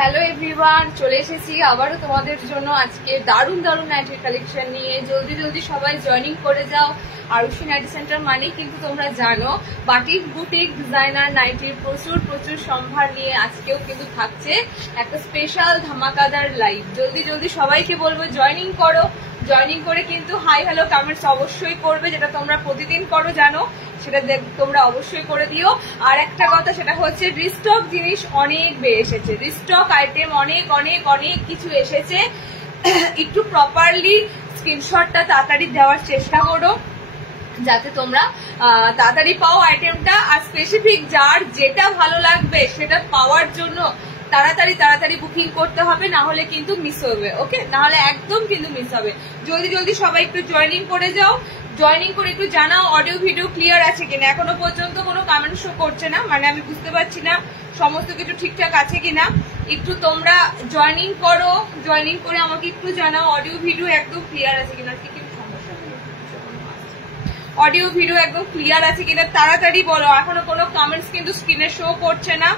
Hello everyone, চলে এসেছি আবারও তোমাদের জন্য আজকে দারুণ দারুণ নাইটির কালেকশন নিয়ে। জলদি জলদি সবাই জয়েনিং করে যাও। আরুষি নাইটি সেন্টার মানে কিন্তু তোমরা জানো বাটিক বুটিক ডিজাইনার নাইটির প্রচুর প্রচুর সম্ভার নিয়ে আজকেও কিন্তু থাকছে একটা স্পেশাল ধামাকাদার লাইভ। জলদি জলদি সবাইকে বলবো জয়েনিং করো। জয়েনিং করে কিন্তু হাই হ্যালো কমেন্টস অবশ্যই করবে, যেটা তোমরা প্রতিদিন করো জানো, সেটা তোমরা অবশ্যই করে দিও। আর একটা কথা, সেটা হচ্ছে রিস্টক জিনিস অনেক বেড়ে এসেছে, রিস্টক আইটেম অনেক অনেক অনেক কিছু এসেছে। একটু প্রপারলি স্ক্রিনশটটা তাড়াতাড়ি দেওয়ার চেষ্টা করো যাতে তোমরা তাড়াতাড়ি পাও আইটেমটা। আর স্পেসিফিক যার যেটা ভালো লাগবে সেটা পাওয়ার জন্য তাড়াতাড়ি তাড়াতাড়ি বুকিং করতে হবে, না হলে কিন্তু মিস হবে। ওকে, না হলে একদম কিন্তু মিস হবে। জলদি জলদি সবাই একটু জয়েনিং করে যাও। জয়েনিং করে একটু জানাও অডিও ভিডিও ক্লিয়ার আছে কিনা। এখনো পর্যন্ত কোনো কমেন্ট শো করছে না, মানে আমি বুঝতে পারছি না সমস্ত কিছু ঠিকঠাক আছে কিনা। একটু তোমরা জয়েনিং করো, জয়েনিং করে আমাকে একটু জানাও অডিও ভিডিও একদম ক্লিয়ার আছে কিনা। অডিও ভিডিও একদম ক্লিয়ার আছে কিনা তাড়াতাড়ি বলো। এখনো কোনো কমেন্টস কিন্তু স্ক্রিনে শো করছে না,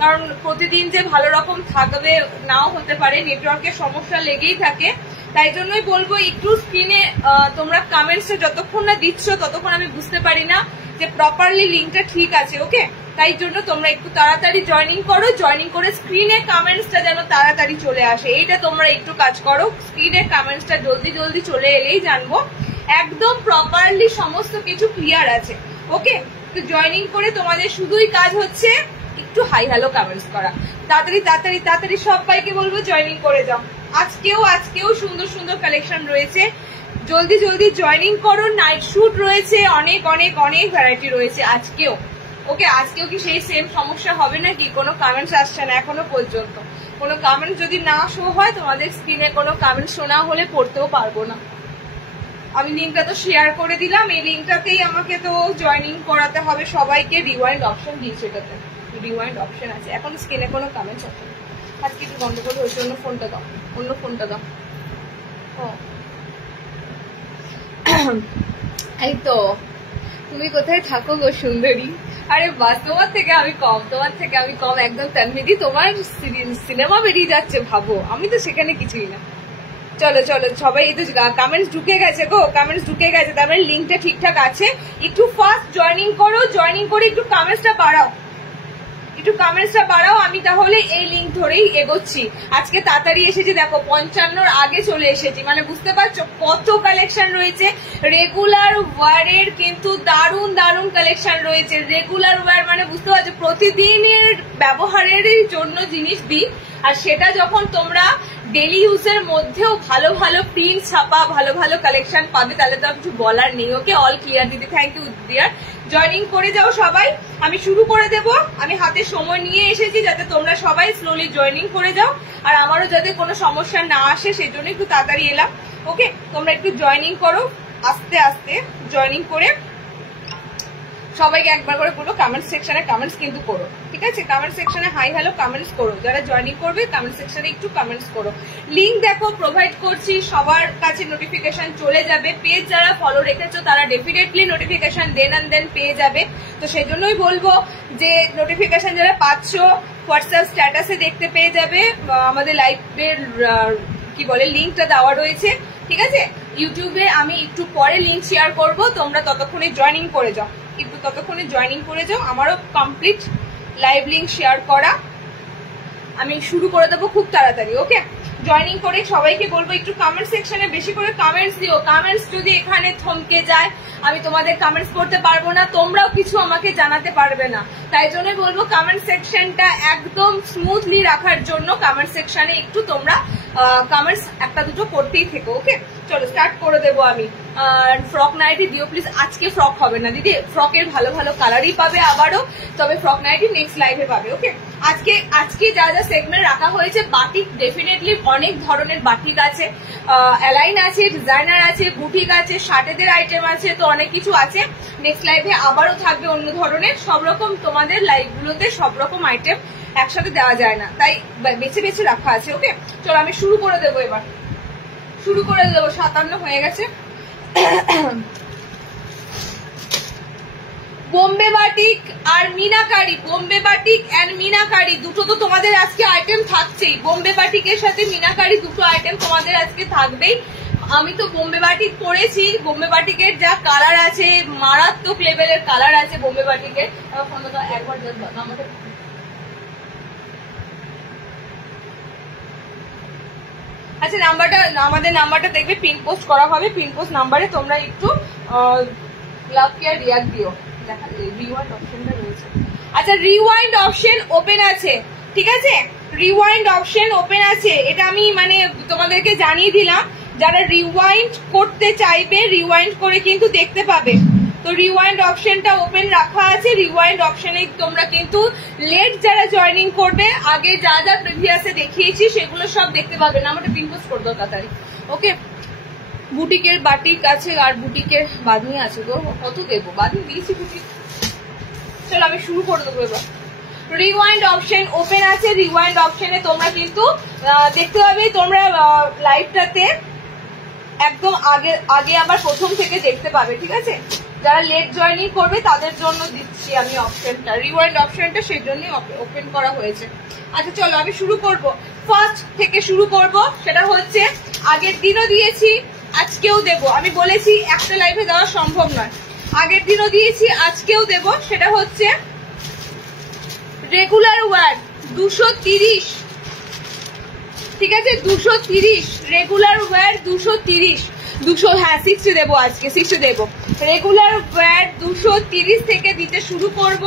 কারণ প্রতিদিন যে ভালো রকম থাকবে নাও হতে পারে, নেটওয়ার্কের সমস্যা লেগেই থাকে। তাই জন্যই বলবো একটু স্ক্রিনে তোমরা কমেন্টসটা যতক্ষণ না দিচ্ছ ততক্ষণ আমি বুঝতে পারি না যে প্রপারলি লিঙ্কটা ঠিক আছে। ওকে, তাই জন্য তোমরা একটু তাড়াতাড়ি জয়েনিং করো। জয়েনিং করে স্ক্রিনে কমেন্টসটা যেন তাড়াতাড়ি চলে আসে, এইটা তোমরা একটু কাজ করো। স্ক্রিনে কমেন্টসটা জলদি জলদি চলে এলেই জানবো একদম প্রপারলি সমস্ত কিছু ক্লিয়ার আছে। ওকে, তো জয়েনিং করে তোমাদের শুধুই কাজ হচ্ছে একটু হাই হ্যালো কমেন্টস করা। তাড়াতাড়ি তাড়াতাড়ি তাড়াতাড়ি সবাইকে বলবো জয়েনিং করে যাও। আজকেও সুন্দর সুন্দর কালেকশন রয়েছে, জলদি জলদি জয়েনিং করো। নাইট শুট রয়েছে, অনেক অনেক অনেক ভ্যারাইটি রয়েছে আজকেও। ওকে, আজকেও কি সেই সেম সমস্যা হবে নাকি? কোনো কমেন্টস আসছে না এখনো পর্যন্ত। কোনো কমেন্ট যদি না শো হয়, তোমাদের স্ক্রিনে কোনো কমেন্ট শোনা হলে পড়তেও পারবো না। আমি লিঙ্কটা তো শেয়ার করে দিলাম, এই লিঙ্কটাতেই আমাকে তো জয়েনিং করাতে হবে সবাইকে। রিওয়াইন্ড অপশন দিয়েছে, এটাতে রিওয়াইন্ড অপশন আছে। এখন স্ক্রিনে কোনো কমেন্টস আসে না। আজকে একটু গন্ডগোল হয়েছে, অন্য ফোনটা দাও, অন্য ফোনটা দাও। ও এই তো, তুমি কোথায় থাকো গো সুন্দরী? আরে বাস, তোমার থেকে আমি কম, তোমার থেকে আমি কম একদম। তানভিদি, তোমার সিনেমা বেরিয়ে যাচ্ছে ভাবো, আমি তো সেখানে কিছুই না। চলো চলো সবাই, এই তো কমেন্টস ঢুকে গেছে গো, কমেন্টস ঢুকে গেছে, তার মানে লিঙ্কটা ঠিকঠাক আছে। একটু ফাস্ট জয়েনিং করো, জয়েনিং করে একটু কমেন্টসটা বাড়াও, একটু কমেন্টসটা বাড়াও। আমি তাহলে এই লিঙ্ক ধরেই এগোচ্ছি। আজকে তাড়াতাড়ি এসেছি, দেখো 55 আগে চলে এসেছি, মানে বুঝতে পারছো কত কালেকশন রয়েছে। রেগুলার ওয়ারের কিন্তু দারুণ দারুণ কালেকশন রয়েছে। রেগুলার ওয়ার মানে বুঝতে পারছো প্রতিদিনের ব্যবহারের জন্য জিনিস দিই, আর সেটা যখন তোমরা ডেলি ইউজের মধ্যেও ভালো ভালো প্রিন্ট ছাপা ভালো ভালো কালেকশন পাবে, তাহলে তো কিছু বলার নেই। ওকে, অল ক্লিয়ার দিদি, থ্যাংক ইউ ডিয়ার। জয়েনিং করে যাও সবাই, আমি শুরু করে দেব। আমি হাতে সময় নিয়ে এসেছি যাতে তোমরা সবাই স্লোলি জয়েনিং করে যাও, আর আমারও যাতে কোনো সমস্যা না আসে সেজন্য একটু তাড়াতাড়ি এলাম। ওকে, তোমরা একটু জয়েনিং করো, আস্তে আস্তে জয়েনিং করে সবাইকে একবার করে বলো কমেন্ট সেকশনে কমেন্টস কিন্তু করো, ঠিক আছে? কমেন্ট সেকশনে হাই হ্যালো কমেন্টস করো। যারা জয়েনিং করবে কমেন্ট সেকশনে একটু কমেন্টস করো। লিঙ্ক দেখো প্রোভাইড করছি, সবার কাছে নোটিফিকেশন চলে যাবে। পেজ যারা ফলো রেখেছো তারা ডেফিনেটলি নোটিফিকেশন দেন পেয়ে যাবে। তো সেই জন্যই বলবো যে নোটিফিকেশন যারা পাচ্ছ হোয়াটসঅ্যাপ স্ট্যাটাসে দেখতে পেয়ে যাবে। আমাদের লাইভের কি বলে লিঙ্কটা দেওয়া রয়েছে, ঠিক আছে? ইউটিউবে আমি একটু পরে লিঙ্ক শেয়ার করব, তোমরা ততক্ষণে জয়েনিং করে যাও, একটু ততক্ষণে জয়েনিং করে যাও। আমারও কমপ্লিট লাইভ লিঙ্ক শেয়ার করা, আমি শুরু করে দেবো খুব তাড়াতাড়ি। ওকে, জয়েনিং করে সবাইকে বলবো একটু কমেন্ট সেকশনে বেশি করে কমেন্টস দিও। কমেন্টস যদি এখানে থমকে যায়, আমি তোমাদের কমেন্টস করতে পারবো না, তোমরাও কিছু আমাকে জানাতে পারবে না। তাই জন্য বলবো কমেন্ট সেকশনটা একদম স্মুথলি রাখার জন্য কমেন্ট সেকশনে একটু তোমরা কমেন্টস একটা দুটো করতেই থেকো। ওকে, চলো স্টার্ট করে দেবো আমি। ফ্রক নাইটি দিও প্লিজ। আজকে ফ্রক হবে না দিদি, ফ্রকের ভালো ভালো কালারই পাবে আবারও, তবে ফ্রক নাইটি নেক্সট লাইভে পাবে। ওকে, আজকে যা যা সেগমেন্ট রাখা হয়েছে, বাটিক ডেফিনেটলি অনেক ধরনের বাটিক আছে, অ্যালাইন আছে, ডিজাইনার আছে, বুটিক আছে, শার্টেদের আইটেম আছে, তো অনেক কিছু আছে। নেক্সট লাইভে আবারও থাকবে অন্য ধরনের সব রকম। তোমাদের লাইভগুলোতে সব রকম আইটেম একসাথে দেওয়া যায় না, তাই বেছে বেছে রাখা আছে। ওকে, চলো আমি শুরু করে দেবো, এবার শুরু করে দেবো। 57 হয়ে গেছে। বোম্বে বাটিক আর মিনাকারি, বোম্বে বাটিক এন্ড মিনাকারি দুটো তো তোমাদের আজকে আইটেম থাকছেই। বোম্বে বাটিকের সাথে মিনাকারি দুটো আইটেম তোমাদের আজকে থাকবেই। আমি তো বোম্বে বাটিক পরেছি, বোম্বে বাটিকের যা কালার আছে, মারাত্মক লেভেলের কালার আছে বোম্বে বাটিকের। একবার নাম্বারটা, আচ্ছা নাম্বারটা, আমাদের নাম্বারটা দেখবে পিন পোস্ট করা হবে, পিন পোস্ট নাম্বারে তোমরা একটু লাভ কেয়ার রিয়াক্ট দিও। দেখা রিওয়াইন্ড অপশনটা রয়েছে। আচ্ছা রিওয়াইন্ড অপশন ওপেন আছে, ঠিক আছে, রিওয়াইন্ড অপশন ওপেন আছে, এটা আমি মানে তোমাদেরকে জানিয়ে দিলাম। যারা রিওয়াইন্ড করতে চাইবে রিওয়াইন্ড করে কিন্তু দেখতে পাবে। তো রিওয়াইন্ড অপশনটা ওপেন রাখা আছে, রিওয়াইন্ড অপশনে তোমরা কিন্তু লেট যারা জয়েনিং করবে আগে যা যা প্রিভিয়াসে দেখিয়েছি সেগুলো সব দেখতে পাবে না। আমাদের পিন পোস্ট করে দাও তাড়াতাড়ি। ওকে, বুটিকের বাটিক আছে আর বুটিকের বাঁধনি আছে। তো কত দেবো, বাঁধনি দিয়েছি বুটিক। চলো আমি শুরু করে দেবো এবার। রিওয়াইন্ড অপশন ওপেন আছে, রিওয়াইন্ড অপশনে তোমরা কিন্তু দেখতে পাবে। তোমরা লাইভটাতে একদম আগে আবার প্রথম থেকে দেখতে পাবে, ঠিক আছে। যারা লেট জয়েনিং করবে তাদের জন্য দিচ্ছি আমি অপশনটা, রিওয়াইন্ড অপশনটা সেই জন্যই ওপেন করা হয়েছে। আচ্ছা চলো আমি শুরু করব, ফার্স্ট থেকে শুরু করব। সেটা হচ্ছে আগের দিনও দিয়েছি, আজকেও দেব। আমি বলেছি একটা লাইভে দেওয়া সম্ভব নয়, আগের দিনও দিয়েছি আজকেও দেব। সেটা হচ্ছে রেগুলার ওয়্যার 230, ঠিক আছে, 230 রেগুলার ওয়্যার 230, 200, হ্যাঁ 60 দেবো, আজকে 60 দেবো। রেগুলার ওয়্যার 230 থেকে দিতে শুরু করব,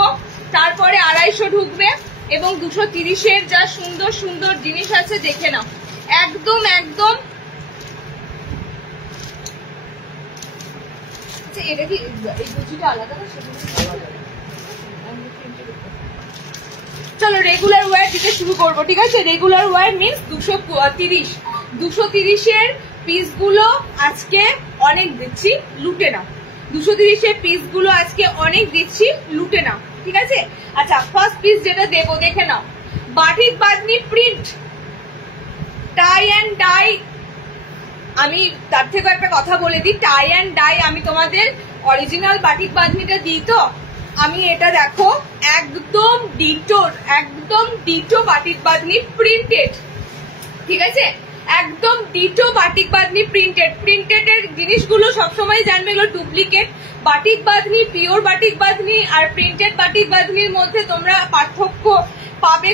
তারপরে 250 ঢুকবে এবং 230-এর যা সুন্দর সুন্দর জিনিস আছে দেখে নাও। একদম একদম এটা কি এই কুচিটা আলাদা না? চলো রেগুলার ওয়্যার দিতে শুরু করবো, ঠিক আছে। রেগুলার ওয়্যার মিনস 230, 230-এর পিস গুলো আজকে অনেক দিচ্ছি, লুটে না। 230-এর পিস গুলো আজকে অনেক দিচ্ছি, লুটে না, ঠিক আছে। আচ্ছা ফার্স্ট পিস যেটা দেবো দেখে নাও, batik bandhani print tie and dye. আমি তার থেকে একটা কথা বলে দিই, টাই অ্যান্ড ডাই আমি তোমাদের অরিজিনাল বাটিক বাঁধনিটা দিই। তো আমি এটা দেখো একদম ডিটো বাটিক বাঁধনি প্রিন্টেড, ঠিক আছে, একদম ditto batik bandhani printed. Printed এর জিনিসগুলো সবসময় জানবে এগুলো duplicate. Batik bandhani, pure batik bandhani আর প্রিন্টেড বাটিক বাঁধনির মধ্যে তোমরা পার্থক্য পাবে,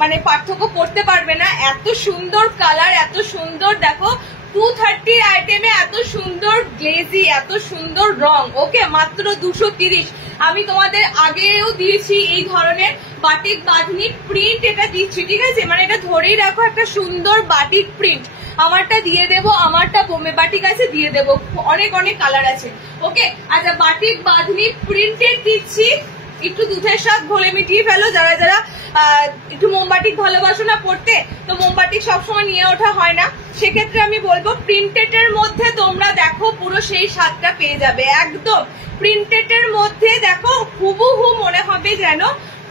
মানে পার্থক্য করতে পারবে না। এত সুন্দর কালার, এত সুন্দর, দেখো 230 আইটেমে এত সুন্দর গ্লেজি, এত সুন্দর রং। ওকে, মাত্র 230। আমি তোমাদের আগেও দিয়েছি এই ধরনের বাটিক বাঁধনি প্রিন্ট, এটা দিচ্ছি, ঠিক আছে, মানে এটা ধরেই রাখো একটা সুন্দর বাটিক প্রিন্ট। আমারটা দিয়ে দেবো, আমারটা বোম্বে বাটিক আছে, দিয়ে দেবো, অনেক অনেক কালার আছে। ওকে, আচ্ছা বাটিক বাঁধনি প্রিন্টেড দিচ্ছি। একটু দুধের স্বাদ ঘোলে মিটিয়ে ফেলো, যারা যারা একটু মোমবাটিক ভালোবাসো না পড়তে, তো মোমবাটিক সবসময় নিয়ে ওঠা হয় না, সেক্ষেত্রে আমি বলবো প্রিন্টেড এর মধ্যে তোমরা দেখো পুরো সেই স্বাদটা পেয়ে যাবে। একদম প্রিন্টেড এর মধ্যে দেখো হুবহু মনে হবে যেন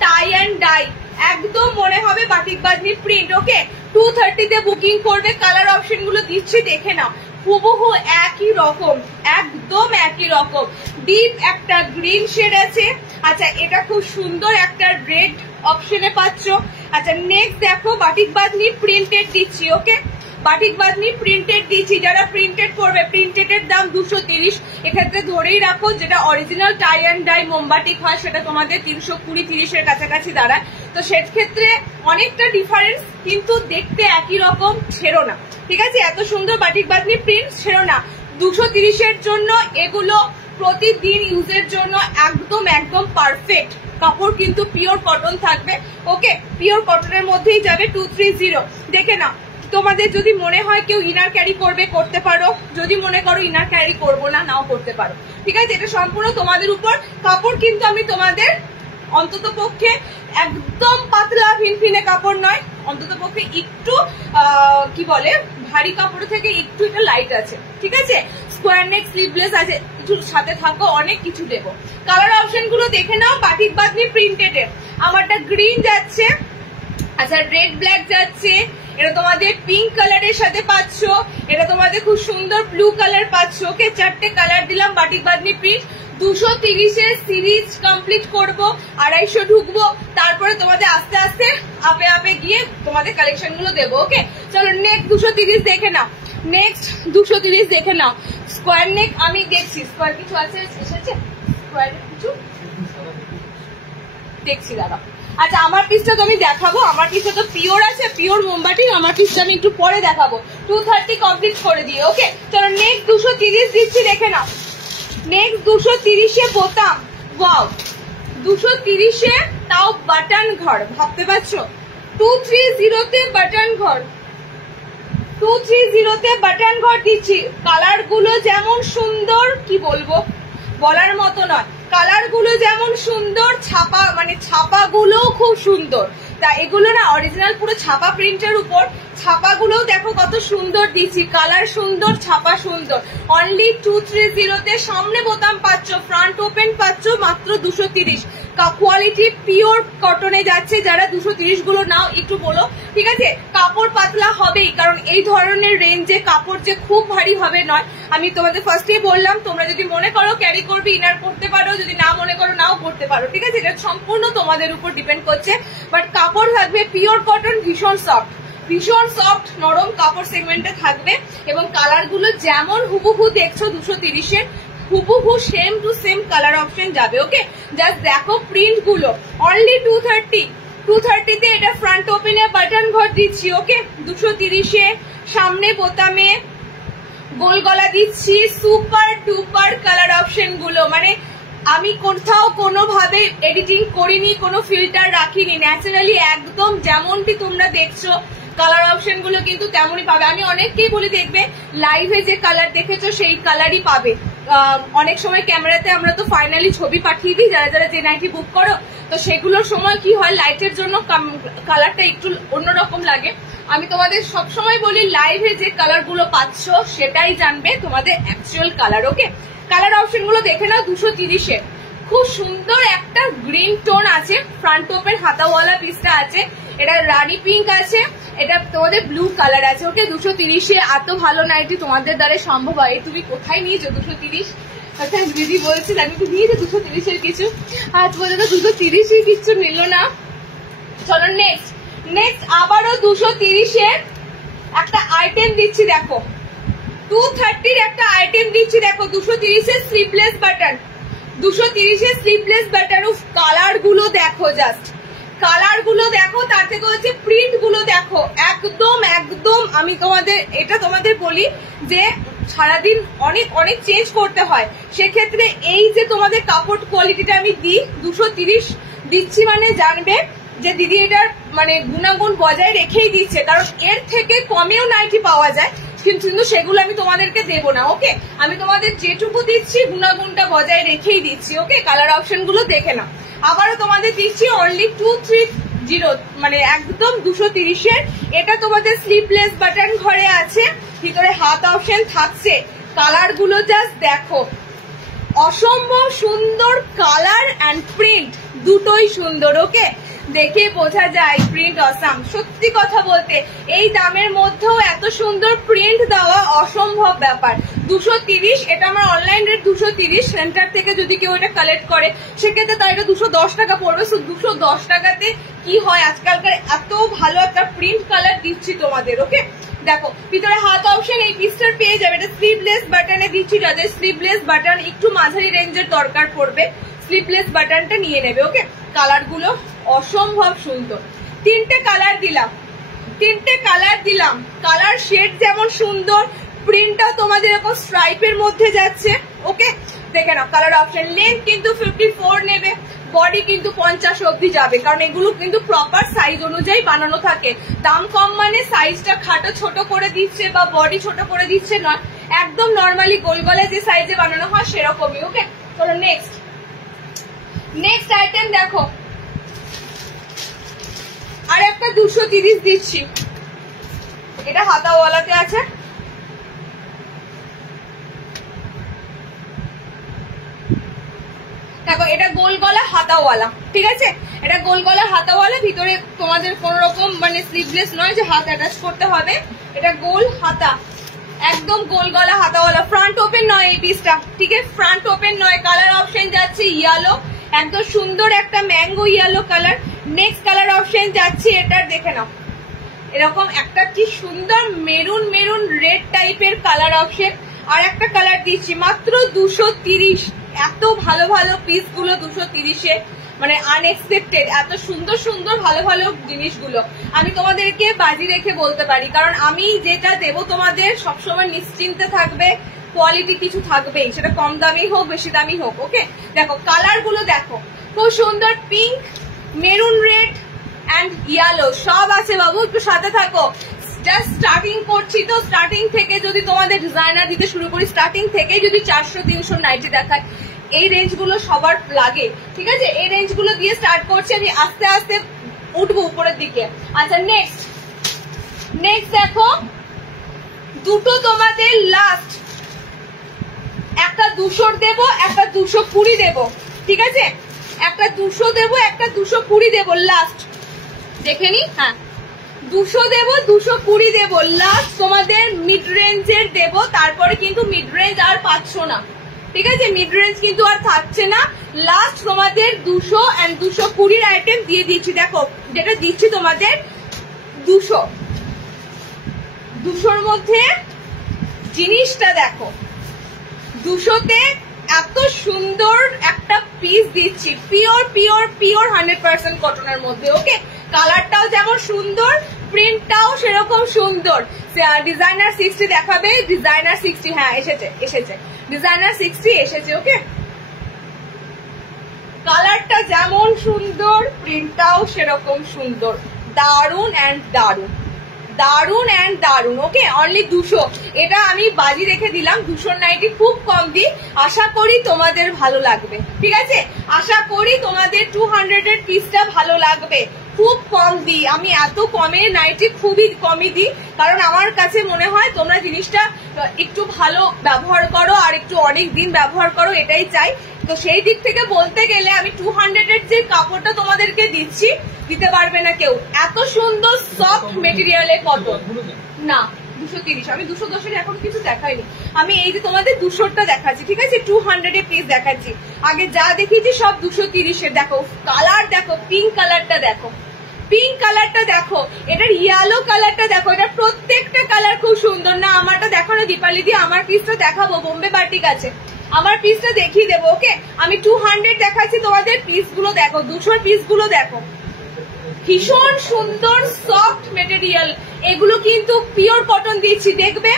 টাই অ্যান্ড ডাই, একদম মনে হবে বাটিক বাঁধনি প্রিন্ট। ওকে, 230-তে বুকিং করবে, কালার অপশন গুলো দিচ্ছি দেখে নাও, হুবহু একই রকম, একদম একই রকম। ডিপ একটা গ্রিন শেড আছে। আচ্ছা এটা খুব সুন্দর একটা রেড অপশনে পাচ্ছ। আচ্ছা নেক্সট দেখো বাটিক বাঁধনি প্রিন্টেড দিচ্ছি। ওকে, বাটিক বাঁধনি প্রিন্টেড দিচ্ছি। যারা প্রিন্টেড করবে, প্রিন্টেড এর দাম 230। এক্ষেত্রে ধরেই রাখো যেটা অরিজিনাল টাই অ্যান্ড ডাই মোমবাটিক হয় সেটা তোমাদের 320-30-এর কাছাকাছি দাঁড়ায়। তো সেক্ষেত্রে অনেকটা ডিফারেন্স, কিন্তু দেখতে একই রকম, ছেড়ো না, ঠিক আছে। এত সুন্দর বাটিক বাঁধনি প্রিন্ট ছেড়ো না। 230-এর জন্য এগুলো প্রতিদিন ইউজের জন্য একদম একদম পারফেক্ট। কাপড় কিন্তু পিওর কটন থাকবে। ওকে, পিওর কটনের মধ্যেই যাবে 230। দেখে নাও, তোমাদের যদি মনে হয় কেউ ইনার ক্যারি করবে, করতে পারো। যদি মনে করো ইনার ক্যারি করবো না, নাও করতে পারো, ঠিক আছে। এটা সম্পূর্ণ তোমাদের উপর। কাপড় কিন্তু আমি তোমাদের অন্তত পক্ষে একদম পাতলা ফিনফিনে কাপড় নয়, অন্তত পক্ষে একটু কি বলে ভারী কাপড় থেকে একটু এটা লাইট আছে, ঠিক আছে। স্কোয়ার নেক স্লিভলেস আছে, কিছু সাথে থাকো, অনেক কিছু দেবো। কালার অপশন গুলো দেখে নাও, বাটিক বাঁধনি প্রিন্টেড এর আমারটা গ্রিন যাচ্ছে, আচ্ছা রেড ব্ল্যাক যাচ্ছে, এটা তোমাদের পিঙ্ক কালারের সাথে পাচ্ছ, এটা তোমাদের খুব সুন্দর ব্লু কালার পাচ্ছ। ওকে, 4টে কালার দিলাম বাটিক বাঁধনি প্রিন্ট। 230-এর সিরিজ কমপ্লিট করব, 250 ঢুকবো, তারপরে তোমাদের আস্তে আস্তে আপে আপে গিয়ে তোমাদের কালেকশন গুলো দেবো। ওকে, চলো নেক্সট 230 দেখে নাও। নেক্সট 230 দেখে নাও। স্কোয়ার নেক আমি দেখছি, স্কোয়ার কিছু আছে এসেছে, স্কোয়ার কিছু দেখছি দাদা। আচ্ছা, আমার পিসটা তো আমি দেখাবো, আমার পিসটা তো পিওর আছে, পিওর মোমবাটি। আমার পিসটা আমি একটু পরে দেখাবো 230 কমপ্লিট করে দিয়ে। ওকে, চলো নেক্সট 230 দিচ্ছি, দেখে নাও। নেক্সট 230-এ বোতাম, ওয়াও 230-এ তাও বাটন ঘর, ভাবতে পারছো? 230-তে বাটন ঘর, 230-তে বাটন ঘর দিচ্ছি। কালার গুলো যেমন সুন্দর, কি বলবো, বলার মতো নয়। কালার গুলো যেমন সুন্দর, ছাপা মানে ছাপা গুলো খুব সুন্দর। তা এগুলো না অরিজিনাল পুরো ছাপা প্রিন্টের উপর, ছাপাগুলোও দেখো কত সুন্দর দিচ্ছি। কালার সুন্দর, ছাপা সুন্দর। অনলি 230-তে সামনে বোতাম পাচ্ছ, ফ্রন্ট ওপেন পাচ্ছ মাত্র 230। কোয়ালিটি পিওর কটনে যাচ্ছে। যারা 230 গুলো নাও একটু বলো, ঠিক আছে? কাপড় পাতলা হবেই, কারণ এই ধরনের রেঞ্জে কাপড় যে খুব ভারী হবে নয়। আমি তোমাদের ফার্স্টেই বললাম, তোমরা যদি মনে করো ক্যারি করবে ইনার করতে পারো, যদি না মনে করো নাও করতে পারো, ঠিক আছে? এটা সম্পূর্ণ তোমাদের উপর ডিপেন্ড করছে। বাট কাপড় থাকবে পিওর কটন, ভীষণ সফট, ভীষণ সফট নরম কাপড় সেগমেন্টে থাকবে। এবং কালার গুলো যেমন হুবহু দেখছো 230-এর, হুবহু same to same colour option যাবে। ওকে, জাস্ট দেখো প্রিন্ট গুলো। অনলি 230-তে এটা ফ্রন্ট ওপেনে বাটন ঘর দিচ্ছি। ওকে, 230-এ সামনে বোতামে গোল গলা দিচ্ছি। সুপার ডুপার কালার অপশন গুলো, মানে আমি কোথাও কোনোভাবে এডিটিং করিনি, কোনো ফিল্টার রাখিনি, ন্যাচারালি একদম যেমনটি তোমরা দেখছো কালার অপশন গুলো কিন্তু তেমনই পাবে। আমি অনেককেই বলি, দেখবে লাইভে যে কালার দেখেছো সেই কালারই পাবে। অনেক সময় ক্যামেরাতে আমরা তো ফাইনালি ছবি পাঠিয়ে দিই যারা যারা যে নাইটি বুক করো, তো সেগুলোর সময় কি হয়, লাইটের জন্য কালারটা একটু অন্যরকম লাগে। আমি তোমাদের সবসময় বলি লাইভে যে কালার গুলো পাচ্ছ সেটাই জানবে তোমাদের অ্যাকচুয়াল কালার। ওকে, কালার অপশন গুলো দেখে নাও। 230-এ খুব সুন্দর একটা গ্রিন টোন আছে, ফ্রন্ট ওপেন হাতাওয়ালা পিসটা আছে। এটা রানি পিঙ্ক আছে, এটা তোমাদের ব্লু কালার আছে। ওকে, 230-এ এত ভালো নাইটি তোমাদের দ্বারা সম্ভব হয়। তুমি কোথায় নিয়েছো 230? অর্থাৎ দিদি বলছে আমি তো নিয়েছি 230-এর কিছু, আজ পর্যন্ত 230-ই কিছু নিল না। চলো নেক্সট আবারও 230-এর একটা আইটেম দিচ্ছি, দেখো 230-র একটা আইটেম দিচ্ছি, দেখো 230-এর স্লিভলেস বাটন, 230-এর স্লিভলেস বাটন। কালার গুলো দেখো, জাস্ট কালার গুলো দেখো, তার থেকে হচ্ছে প্রিন্ট গুলো দেখো। একদম আমি তোমাদের বলি যে সারাদিন অনেক অনেক চেঞ্জ করতে হয়, সেক্ষেত্রে এই যে তোমাদের কাপড় কোয়ালিটিটা আমি দিই 230 দিচ্ছি, মানে জানবে যে দিদি এটার মানে গুণাগুণ বজায় রেখেই দিচ্ছে। কারণ এর থেকে কমেও নাইটি পাওয়া যায়, কিন্তু সেগুলো আমি তোমাদেরকে দেবো না। ওকে, আমি তোমাদের যেটুকু দিচ্ছি গুণাগুণটা বজায় রেখেই দিচ্ছি। ওকে, কালার অপশন গুলো দেখে নাও। আবারও তোমাদের দিচ্ছি অনলি 230, মানে একদম 230-এর। এটা তোমাদের স্লিভলেস বাটন ঘরে আছে, ভিতরে হাত অপশন থাকছে। কালার গুলো জাস্ট দেখো, অসম্ভব সুন্দর কালার অ্যান্ড প্রিন্ট দুটোই সুন্দর। ওকে, দেখে বোঝা যায় প্রিন্ট অসাম। সত্যি কথা বলতে এই দামের মধ্যেও এত সুন্দর প্রিন্ট দেওয়া অসম্ভব ব্যাপার। 230, এটা আমার অনলাইন রেট 230। সেন্টার থেকে যদি কেউ এটা কালেক্ট করে সেক্ষেত্রে তার এটা 210 টাকা পড়বে। 210 টাকাতে কি হয়, আজকালকার এত ভালো একটা প্রিন্ট কালার দিচ্ছি তোমাদের। ওকে, দেখো ভিতরে হাত অপশন এই পিসটার পেয়ে যাবে। এটা স্লিভলেস বাটনে দিচ্ছি, যাদের স্লিভলেস বাটন একটু মাঝারি রেঞ্জের দরকার পড়বে স্লিভলেস বাটনটা নিয়ে নেবে। ওকে, কালার গুলো অসম্ভব সুন্দর। 3টে কালার দিলাম, কালার শেড যেমন সুন্দর, প্রিন্টটাও তোমাদের এরকম স্ট্রাইপের মধ্যে যাচ্ছে। ওকে, দেখে নাও কালার অপশন। লেন্থ কিন্তু 54 নেবে, বডি কিন্তু 50 অব্দি যাবে, কারণ এগুলো কিন্তু প্রপার সাইজ অনুযায়ী বানানো থাকে। দাম কম মানে সাইজটা খাটো ছোট করে দিচ্ছে বা বডি ছোট করে দিচ্ছে নয়, একদম নর্মালি গোল গলায় যে সাইজে বানানো হয় সেরকমই। ওকে, চলো নেক্সট আইটেম দেখো, আর একটা 230 দিচ্ছি। এটা হাতাওয়ালাতে আছে, দেখো এটা গোল গলা হাতাওয়ালা, ঠিক আছে, এটা গোল গলা হাতাওয়ালা, ভিতরে তোমাদের কোন রকম মানে স্লিভলেস নয় যে হাত অ্যাটাচ করতে হবে, এটা গোল হাতা, একদম গোল গলা হাতাওয়ালা, ফ্রন্ট ওপেন নয় এই পিসটা, ঠিক আছে, ফ্রন্ট ওপেন নয়। কালার অপশন যাচ্ছে ইয়েলো, একদম সুন্দর একটা mango yellow colour. Next colour option যাচ্ছে এটার, দেখে নাও এরকম একটা কি সুন্দর মেরুন মেরুন রেড টাইপের কালার অপশন। আর একটা কালার দিচ্ছি মাত্র 230, এত ভালো ভালো পিস গুলো 230-এ, মানে আনএক্সপেক্টেড, এত সুন্দর সুন্দর ভালো ভালো জিনিসগুলো আমি তোমাদেরকে বাজি রেখে বলতে পারি, কারণ আমি যেটা দেবো তোমাদের সবসময় নিশ্চিন্তে থাকবে, কোয়ালিটি কিছু থাকবেই, সেটা কম দামি হোক বেশি দামি হোক। ওকে, দেখো কালার গুলো দেখো, খুব সুন্দর pink, maroon red and yellow সব আছে বাবু, একটু সাথে থাকো। জাস্ট স্টার্টিং করছি তো, স্টার্টিং থেকে যদি তোমাদের ডিজাইনার দিতে শুরু করি, স্টার্টিং থেকে যদি 400-300 নাইটি দেখায়, এই রেঞ্জ গুলো সবার লাগে, ঠিক আছে, এই রেঞ্জ গুলো দিয়ে স্টার্ট করছি আমি, আস্তে আস্তে উঠবো উপরের দিকে। আচ্ছা নেক্সট দেখো দুটো তোমাদের লাস্ট, একটা 200 দেবো, একটা 220 দেবো, ঠিক আছে, একটা 200 দেবো, একটা 220 দেবো লাস্ট, দেখে নি, হ্যাঁ 200 দেবো, 220 দেবো লাস্ট, তোমাদের মিড রেঞ্জের দেবো, তারপরে কিন্তু মিড রেঞ্জ আর পাচ্ছ না, ঠিক আছে, মিড রেঞ্জ কিন্তু আর থাকছে না, লাস্ট তোমাদের 200 এন্ড 220 আইটেম দিয়ে দিচ্ছি। দেখো যেটা দিচ্ছি তোমাদের 200-200-র মধ্যে জিনিসটা দেখো, 200-তে এত সুন্দর একটা পিস দিচ্ছি, পিওর 100% কটনের মধ্যে। ওকে, কালারটাও যেমন সুন্দর, প্রিন্টটাও সেরকম সুন্দর। ডিজাইনার 60 দেখাবে, ডিজাইনার 60, হ্যাঁ এসেছে ডিজাইনার 60 এসেছে। ওকে, কালারটা যেমন সুন্দর, প্রিন্টটাও সেরকম সুন্দর, দারুন অ্যান্ড দারুন, দারুন অ্যান্ড দারুন। ওকে, অনলি 200, এটা আমি বাজি রেখে দিলাম, 200 নাইটি খুব কম দিই, আশা করি তোমাদের ভালো লাগবে, ঠিক আছে, আশা করি তোমাদের 200-এর পিসটা ভালো লাগবে, খুব কম দিই আমি, এত কমে নাইটি খুবই কমই দিই, কারণ আমার কাছে মনে হয় তোমরা জিনিসটা একটু ভালো ব্যবহার করো আর একটু অনেক দিন ব্যবহার করো, এটাই চাই। তো সেই দিক থেকে বলতে গেলে আমি 200-এর যে কাপড়টা তোমাদেরকে দিতে পারবে না কেউ, এত সুন্দর সফট মেটেরিয়ালের কটন। না 230, আমি 210-এর এখন কিছু দেখাইনি, আমি এই যে তোমাদের 200-টা দেখাচ্ছি, ঠিক আছে, 200-এর পিস দেখাচ্ছি, আগে যা দেখিয়েছি সব 230-এর। দেখো কালার, দেখো পিঙ্ক কালারটা দেখো, পিঙ্ক কালারটা দেখো, এটার ইয়েলো কালারটা দেখো, এটা প্রত্যেকটা কালার খুব সুন্দর। না আমারটা দেখো না দীপালি দিয়ে, আমার পিসটা দেখাবো, বোম্বে বাটিক আছে, আমার পিসটা দেখিয়ে দেবো। ওকে, আমি 200 দেখাচ্ছি, তোমাদের পিসগুলো দেখো, 200-র পিসগুলো দেখো, ভীষণ সুন্দর সফট মেটেরিয়াল, এগুলো কিন্তু পিওর কটন দিচ্ছি, দেখবে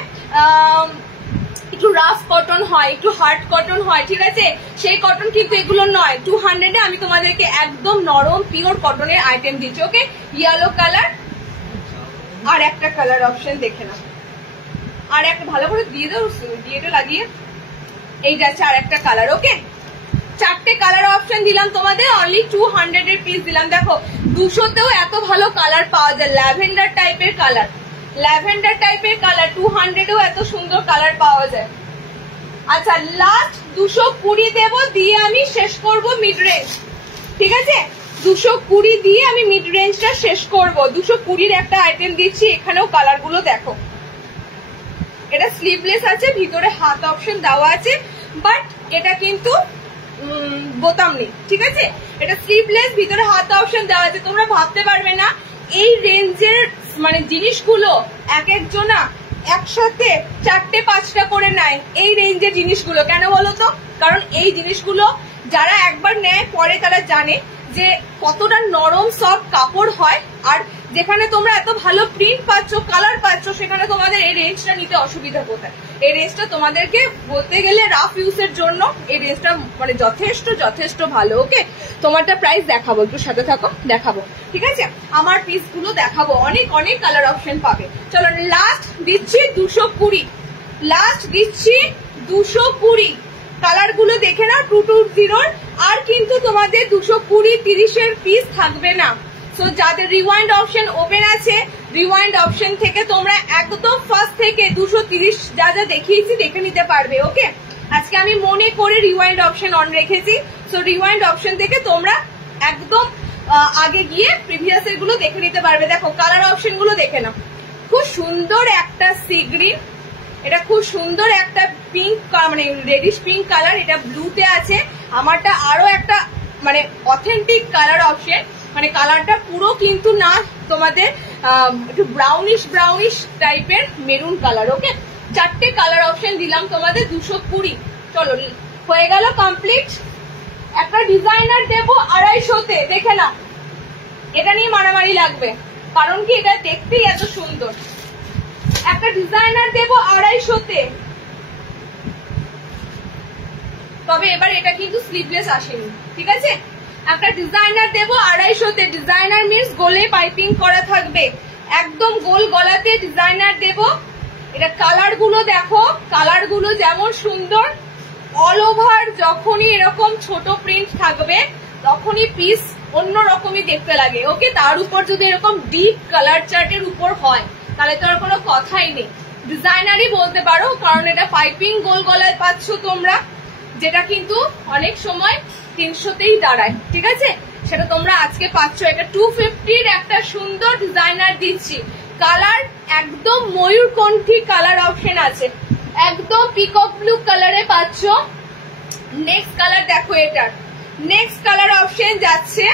একটু রাফ কটন হয়, একটু হার্ড কটন হয়, ঠিক আছে, সেই কটন কিন্তু এগুলো নয়। 200-এ আমি তোমাদেরকে একদম নরম পিওর কটনের আইটেম দিচ্ছি। ওকে, ইয়েলো কালার, আর একটা কালার অপশন দেখে না, আর একটা ভালো করে দিয়ে দাও, ডিয়েটা লাগিয়ে, এই যাচ্ছে আর একটা কালার। ওকে, 4টে কালার অপশন দিলাম তোমাদের, অনলি 200-এর পিস দিলাম। দেখো 200-তেও এত ভালো কালার পাওয়া যায়, ল্যাভেন্ডার টাইপের কালার, 200-এও এত সুন্দর কালার পাওয়া যায়। আচ্ছা লাস্ট 220 দেবো, দিয়ে আমি শেষ করব মিড রেঞ্জ, ঠিক আছে, 220 দিয়ে আমি মিড রেঞ্জটা শেষ করব। 220-র একটা আইটেম দিচ্ছি, এখানেও কালার গুলো দেখো, এটা স্লিভলেস আছে, ভিতরে হাত অপশন দেওয়া আছে, বাট এটা কিন্তু বোতাম নেই, ঠিক আছে, এটা স্লিভলেস, ভিতরে হাত অপশন দেওয়া আছে। তোমরা ভাবতে পারবে না এই রেঞ্জের মানে জিনিসগুলো এক একজনা একসাথে 4-5টা করে নেয়, এই রেঞ্জের জিনিসগুলো কেন বলো তো, কারণ এই জিনিসগুলো যারা একবার নেয় পরে তারা জানে যে কতটা নরম সফট কাপড় হয়, আর যেখানে তোমরা এত ভালো প্রিন্ট পাচ্ছ, কালার পাচ্ছ, সেখানে তোমাদের এই রেঞ্জটা নিতে অসুবিধা কোথায়। এই রেঞ্জটা তোমাদেরকে বলতে গেলে রাফ ইউজের জন্য এই রেঞ্জটা মানে যথেষ্ট ভালো। ওকে, তোমারটা প্রাইস দেখাবো, একটু সাথে থাকো, দেখাবো, ঠিক আছে, আমার পিসগুলো দেখাবো, অনেক কালার অপশন পাবে। চলো লাস্ট দিচ্ছি 220, লাস্ট দিচ্ছি 220, কালার গুলো দেখে নাও 220-র, আর কিন্তু তোমাদের 220-30-এর পিস থাকবে না। সো যাদের রিওয়াইন্ড অপশন ওপেন আছে, রিওয়াইন্ড অপশন থেকে তোমরা একদম ফার্স্ট থেকে 230 যা যা দেখিয়েছি দেখে নিতে পারবে। ওকে, আজকে আমি মনে করে রিওয়াইন্ড অপশন অন রেখেছি। সো রিওয়াইন্ড অপশন থেকে তোমরা একদম আগে গিয়ে প্রিভিয়াস এর গুলো দেখে নিতে পারবে। দেখো কালার অপশন গুলো দেখে নাও, খুব সুন্দর একটা সি গ্রিন, এটা খুব সুন্দর একটা পিঙ্ক মানে রেডিশ পিঙ্ক কালার, এটা ব্লুতে আছে। আমারটা আরো একটা মানে অথেন্টিক কালার অপশন, মানে কালারটা পুরো কিন্তু না তোমাদের একটু ব্রাউনিশ টাইপের মেরুন কালার। ওকে, 4টে কালার অপশন দিলাম তোমাদের 220। চলো হয়ে গেল কমপ্লিট। একটা ডিজাইনার দেবো 250-তে, দেখে না, এটা নিয়ে মারামারি লাগবে, কারণ কি এটা দেখতেই এত সুন্দর। একটা ডিজাইনার দেবো 250-তে, তবে এবার এটা কিন্তু স্লিভলেস আসেনি, ঠিক আছে। একটা ডিজাইনার দেবো 250-তে, ডিজাইনার মিন্স গোলে পাইপিং করা থাকবে, একদম গোল গলাতে ডিজাইনার দেবো। এটা কালার গুলো দেখো, কালার গুলো যেমন সুন্দর, অল ওভার যখনই এরকম ছোট প্রিন্ট থাকবে তখনই পিস অন্য রকমই দেখতে লাগে। ওকে, তার উপর যদি এরকম ডিপ কালার চার্টের উপর হয় তাহলে তো আর কোনো কথাই নেই, ডিজাইনারই বলতে পারো, কারণ এটা পাইপিং গোল গলায় পাচ্ছ তোমরা, যেটা কিন্তু অনেক সময় 300-তেই দাঁড়ায়, ঠিক আছে। সেটা তোমরা আজকে পাচ্ছ। এটা 250-র একটা সুন্দর ডিজাইনার দিচ্ছি। কালার একদম ময়ূরকণ্ঠী কালার অপশন আছে, একদম পিকক ব্লু কালারে পাচ্ছ। নেক্সট কালার দেখো, এটার নেক্সট কালার অপশন যাচ্ছে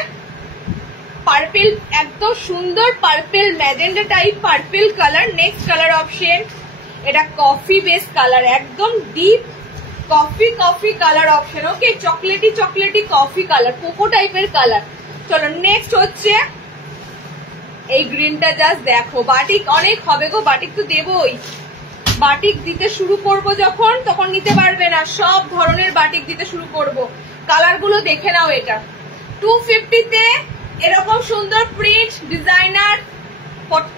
পার্পল, একদম সুন্দর purple magenta type purple colour. Next colour option এটা কফি বেস কালার, একদম ডিপ কফি কালার অপশন। ওকে, চকলেটি কফি কালার, কোকো টাইপের কালার। চলো নেক্সট হচ্ছে এই গ্রিনটা, জাস্ট দেখো, বাটিক অনেক হবে গো, বাটিক তো দেবই, বাটিক দিতে শুরু করব যখন তখন নিতে পারবে না, সব ধরনের বাটিক দিতে শুরু করব। কালার গুলো দেখে নাও। এটা 250-তে এরকম সুন্দর প্রিন্ট ডিজাইনার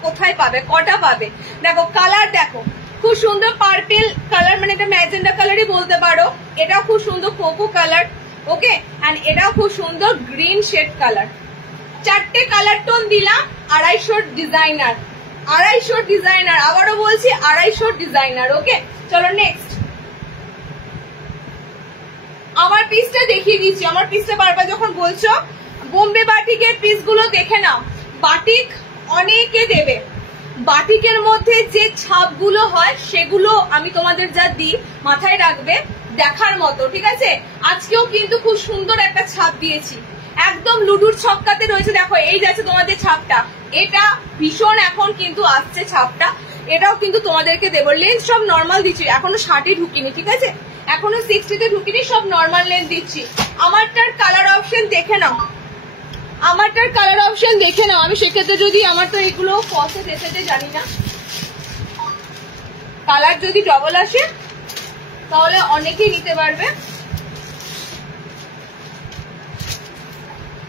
কোথায় পাবে, কটা পাবে? দেখো কালার দেখো, খুব সুন্দর পার্পল কালার, মানে এটা ম্যাজেন্ডা কালারই বলতে পারো। এটাও খুব সুন্দর কোকো কালার। ওকে, এন্ড এটাও খুব সুন্দর গ্রিন শেড কালার। 4টে কালার টোন দিলাম। 250 ডিজাইনার, 250 ডিজাইনার, আবারও বলছি 250 ডিজাইনার। ওকে, চলো নেক্সট। আমার পিসটা দেখিয়ে দিচ্ছি, আমার পিসটা বারবার যখন বলছো, বোম্বে বাটিকের পিস গুলো দেখে নাও। বাটিক অনেকে দেবে, বাটিকের মধ্যে যে ছাপগুলো হয় সেগুলো আমি তোমাদের যা দিই মাথায় রাখবে, দেখার মতো, ঠিক আছে। আজকেও কিন্তু খুব সুন্দর একটা ছাপ দিয়েছি, একদম লুডুর ছক্কাতে রয়েছে। দেখো এই যাচ্ছে তোমাদের ছাপটা, এটা ভীষণ এখন কিন্তু আসছে ছাপটা, এটাও কিন্তু তোমাদেরকে দেবো। লেন্থ সব নর্মাল দিচ্ছি, এখনো 60-এ ঢুকিনি, ঠিক আছে, এখনো 60-তে ঢুকিনি, সব নর্মাল লেন্থ দিচ্ছি। আমারটার কালার অপশন দেখে নাও, আমারটার কালার অপশন দেখে নাও। আমি সেক্ষেত্রে যদি আমার তো এগুলো ফসেট এসেছে জানি না, কালার যদি ডবল আসে তাহলে অনেকেই নিতে পারবে।